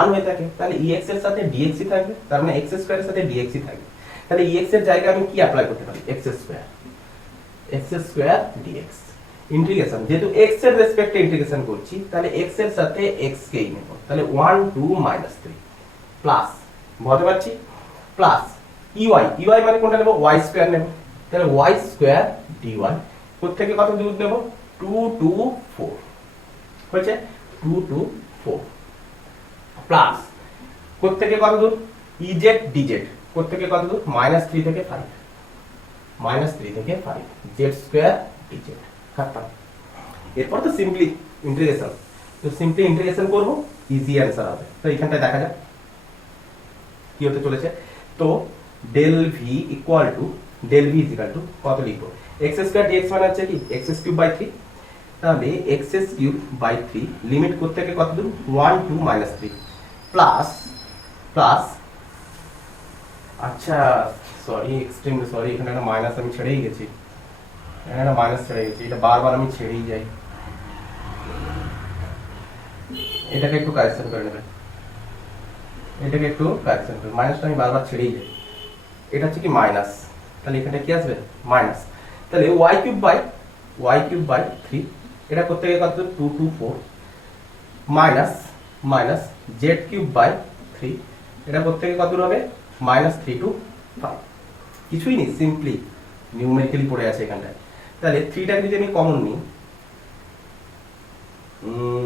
1 হয়ে থাকে, তাহলে ex এর সাথে dx ই থাকবে, তার মানে x স্কয়ার এর সাথে dx ই থাকবে। তাহলে ex এর জায়গায় আমি কি অ্যাপ্লাই করতে পারি, x স্কয়ার dx ইন্টিগ্রেশন, যেহেতু x এর রেসপেক্টে ইন্টিগ্রেশন করছি তাহলে x এর সাথে x কেই নেব, তাহলে 1 2 -3 প্লাস বুঝতে পারছি প্লাস ey মানে কোনটা নেব, y স্কয়ার নেব, তাহলে y স্কয়ার dy কোথা থেকে কত দূর নেব 2 2 4 হয়েছে 2 2 4 প্লাস কোথা থেকে কত দূর ez dz কোথা থেকে কত দূর -3 থেকে 5 -3 থেকে 5 z স্কয়ার dz খতম। এরপর তো সিম্পলি ইন্টিগ্রেশন, তো সিম্পলি ইন্টিগ্রেশন করব ইজি অ্যানসার হবে। তো এখানটা দেখা যাক কি হতে চলেছে। তো del v ইকুয়াল টু কত লিখব, x স্কয়ার dx মানে হচ্ছে কি x³ 3, তাহলে x³ 3 লিমিট কোথা থেকে কত দূর 1 2 -3 প্লাস প্লাস আচ্ছা সরি এক্সট্রিমলি সরি, এখানে একটা মাইনাস আমি ছেড়েই গেছি, এখানে একটা মাইনাস ছেড়ে গেছি, এটা বারবার আমি ছেড়েই যাই, এটাকে একটু কারেকশন করে নেবেন, এটাকে একটু কারেকশন করে, মাইনাসটা আমি বারবার ছেড়েই যাই, এটা হচ্ছে কি মাইনাস, তাহলে এখানে কি আসবে মাইনাস, তাহলে y³ 3 এটা কোথা থেকে কত 2 2 4 মাইনাস মাইনাস z³ 3 এটা কোথা থেকে কত হবে -3 to 5, কিছুই নেই সিম্পলি নিউমেরিক্যালি পড়ে আছে এখানটায়। তাহলে 3টাকে যদি আমি কমন নিই,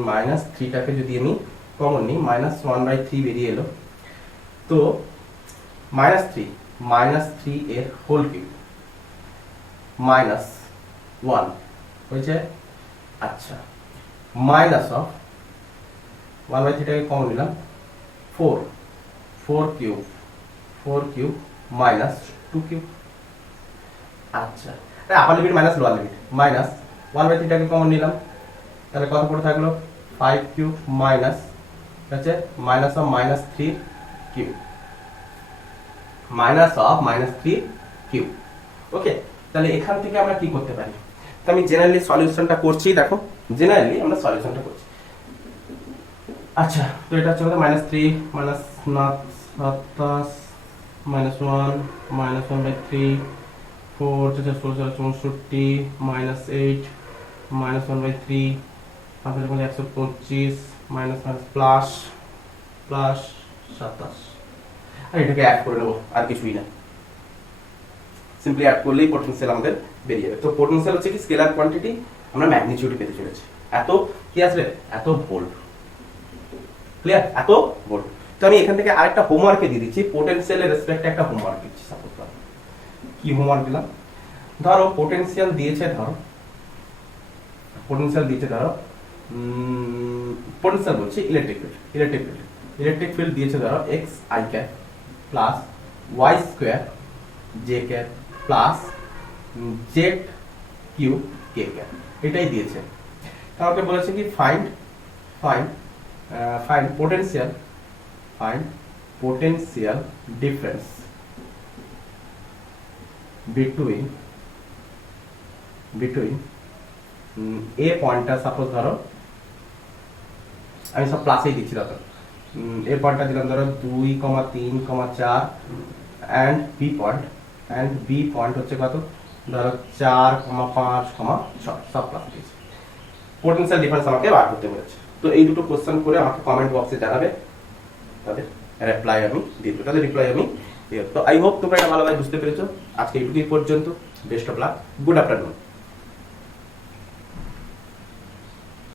-3টাকে যদি আমি কমন নিই -1/3 বেরিয়ে এলো, তো -3 এর হোল কিউব -1 হয়েছে, আচ্ছা মাইনাস অফ 1/3টাকে কমন নিলাম 4 কিউব -2 কিউব, আচ্ছা upper limit minus lower limit minus 1/3টাকে কমন নিলাম, তাহলে কত পড়ে থাকলো 5 কিউব মাইনাস আছে minus of -3 cube -3 cube. Okay, তাহলে এখান থেকে আমরা কি করতে পারি, তো আমি জেনারেলি সলিউশনটা করছি, দেখো জেনারেলি আমরা সলিউশনটা করছি। আচ্ছা তো এটা হচ্ছে -3 -27 -1 -1/3 4 64 -8 -1/3 তারপরে 125 মাইনাস প্লাস প্লাস 27, আর এটাকে অ্যাড করে নেবো, আর কিছুই না, সিম্পলি অ্যাড করলেই পোটেনশিয়াল আমাদের বেরিয়ে যাবে। তো পোটেনশিয়াল হচ্ছে কি স্কেলার কোয়ান্টিটি, আমরা ম্যাগনিটিউড পেতে চলেছি, এত কি আসবে এত ভোল্ট, ক্লিয়ার এত ভোল্ট। তো আমি এখান থেকে আরেকটা হোমওয়ার্কে দিয়ে দিচ্ছি, পোটেনশিয়ালের রেসপেক্টে একটা হোমওয়ার্ক দিচ্ছি, সাপোজ করো কি হোমওয়ার্ক দিলাম, ধরো পোটেনশিয়াল দিয়েছে, ধরো পোটেনশিয়াল বলছি ইলেকট্রিক ফিল্ড দিয়েছে ধরো x i cap plus y square j cap plus z cube k cap, এটাই দিয়েছে। তাহলে বলেছে কি find potential difference between a পয়েন্টটা সাপোজ ধরো আমি সব প্লাসেই দিচ্ছি, ধরো a পয়েন্টটা দিলাম ধরো 2, 3, 4 and b পয়েন্ট হচ্ছে কত ধরো 4, 5, 6 সব প্লাস দিয়েছি। পোটেনশিয়াল ডিফারেন্স আমাকে বার করতে বলেছে। তো এই দুটো কোশ্চেন করে আমাকে কমেন্ট বক্সে জানাবে, তাদের রিপ্লাই আমি দিয়ে দেবো, তো আই হোপ তোমরা এটা ভালোভাবে বুঝতে পেরেছো। আজকে এইটুকুই পর্যন্ত, best of luck, good afternoon.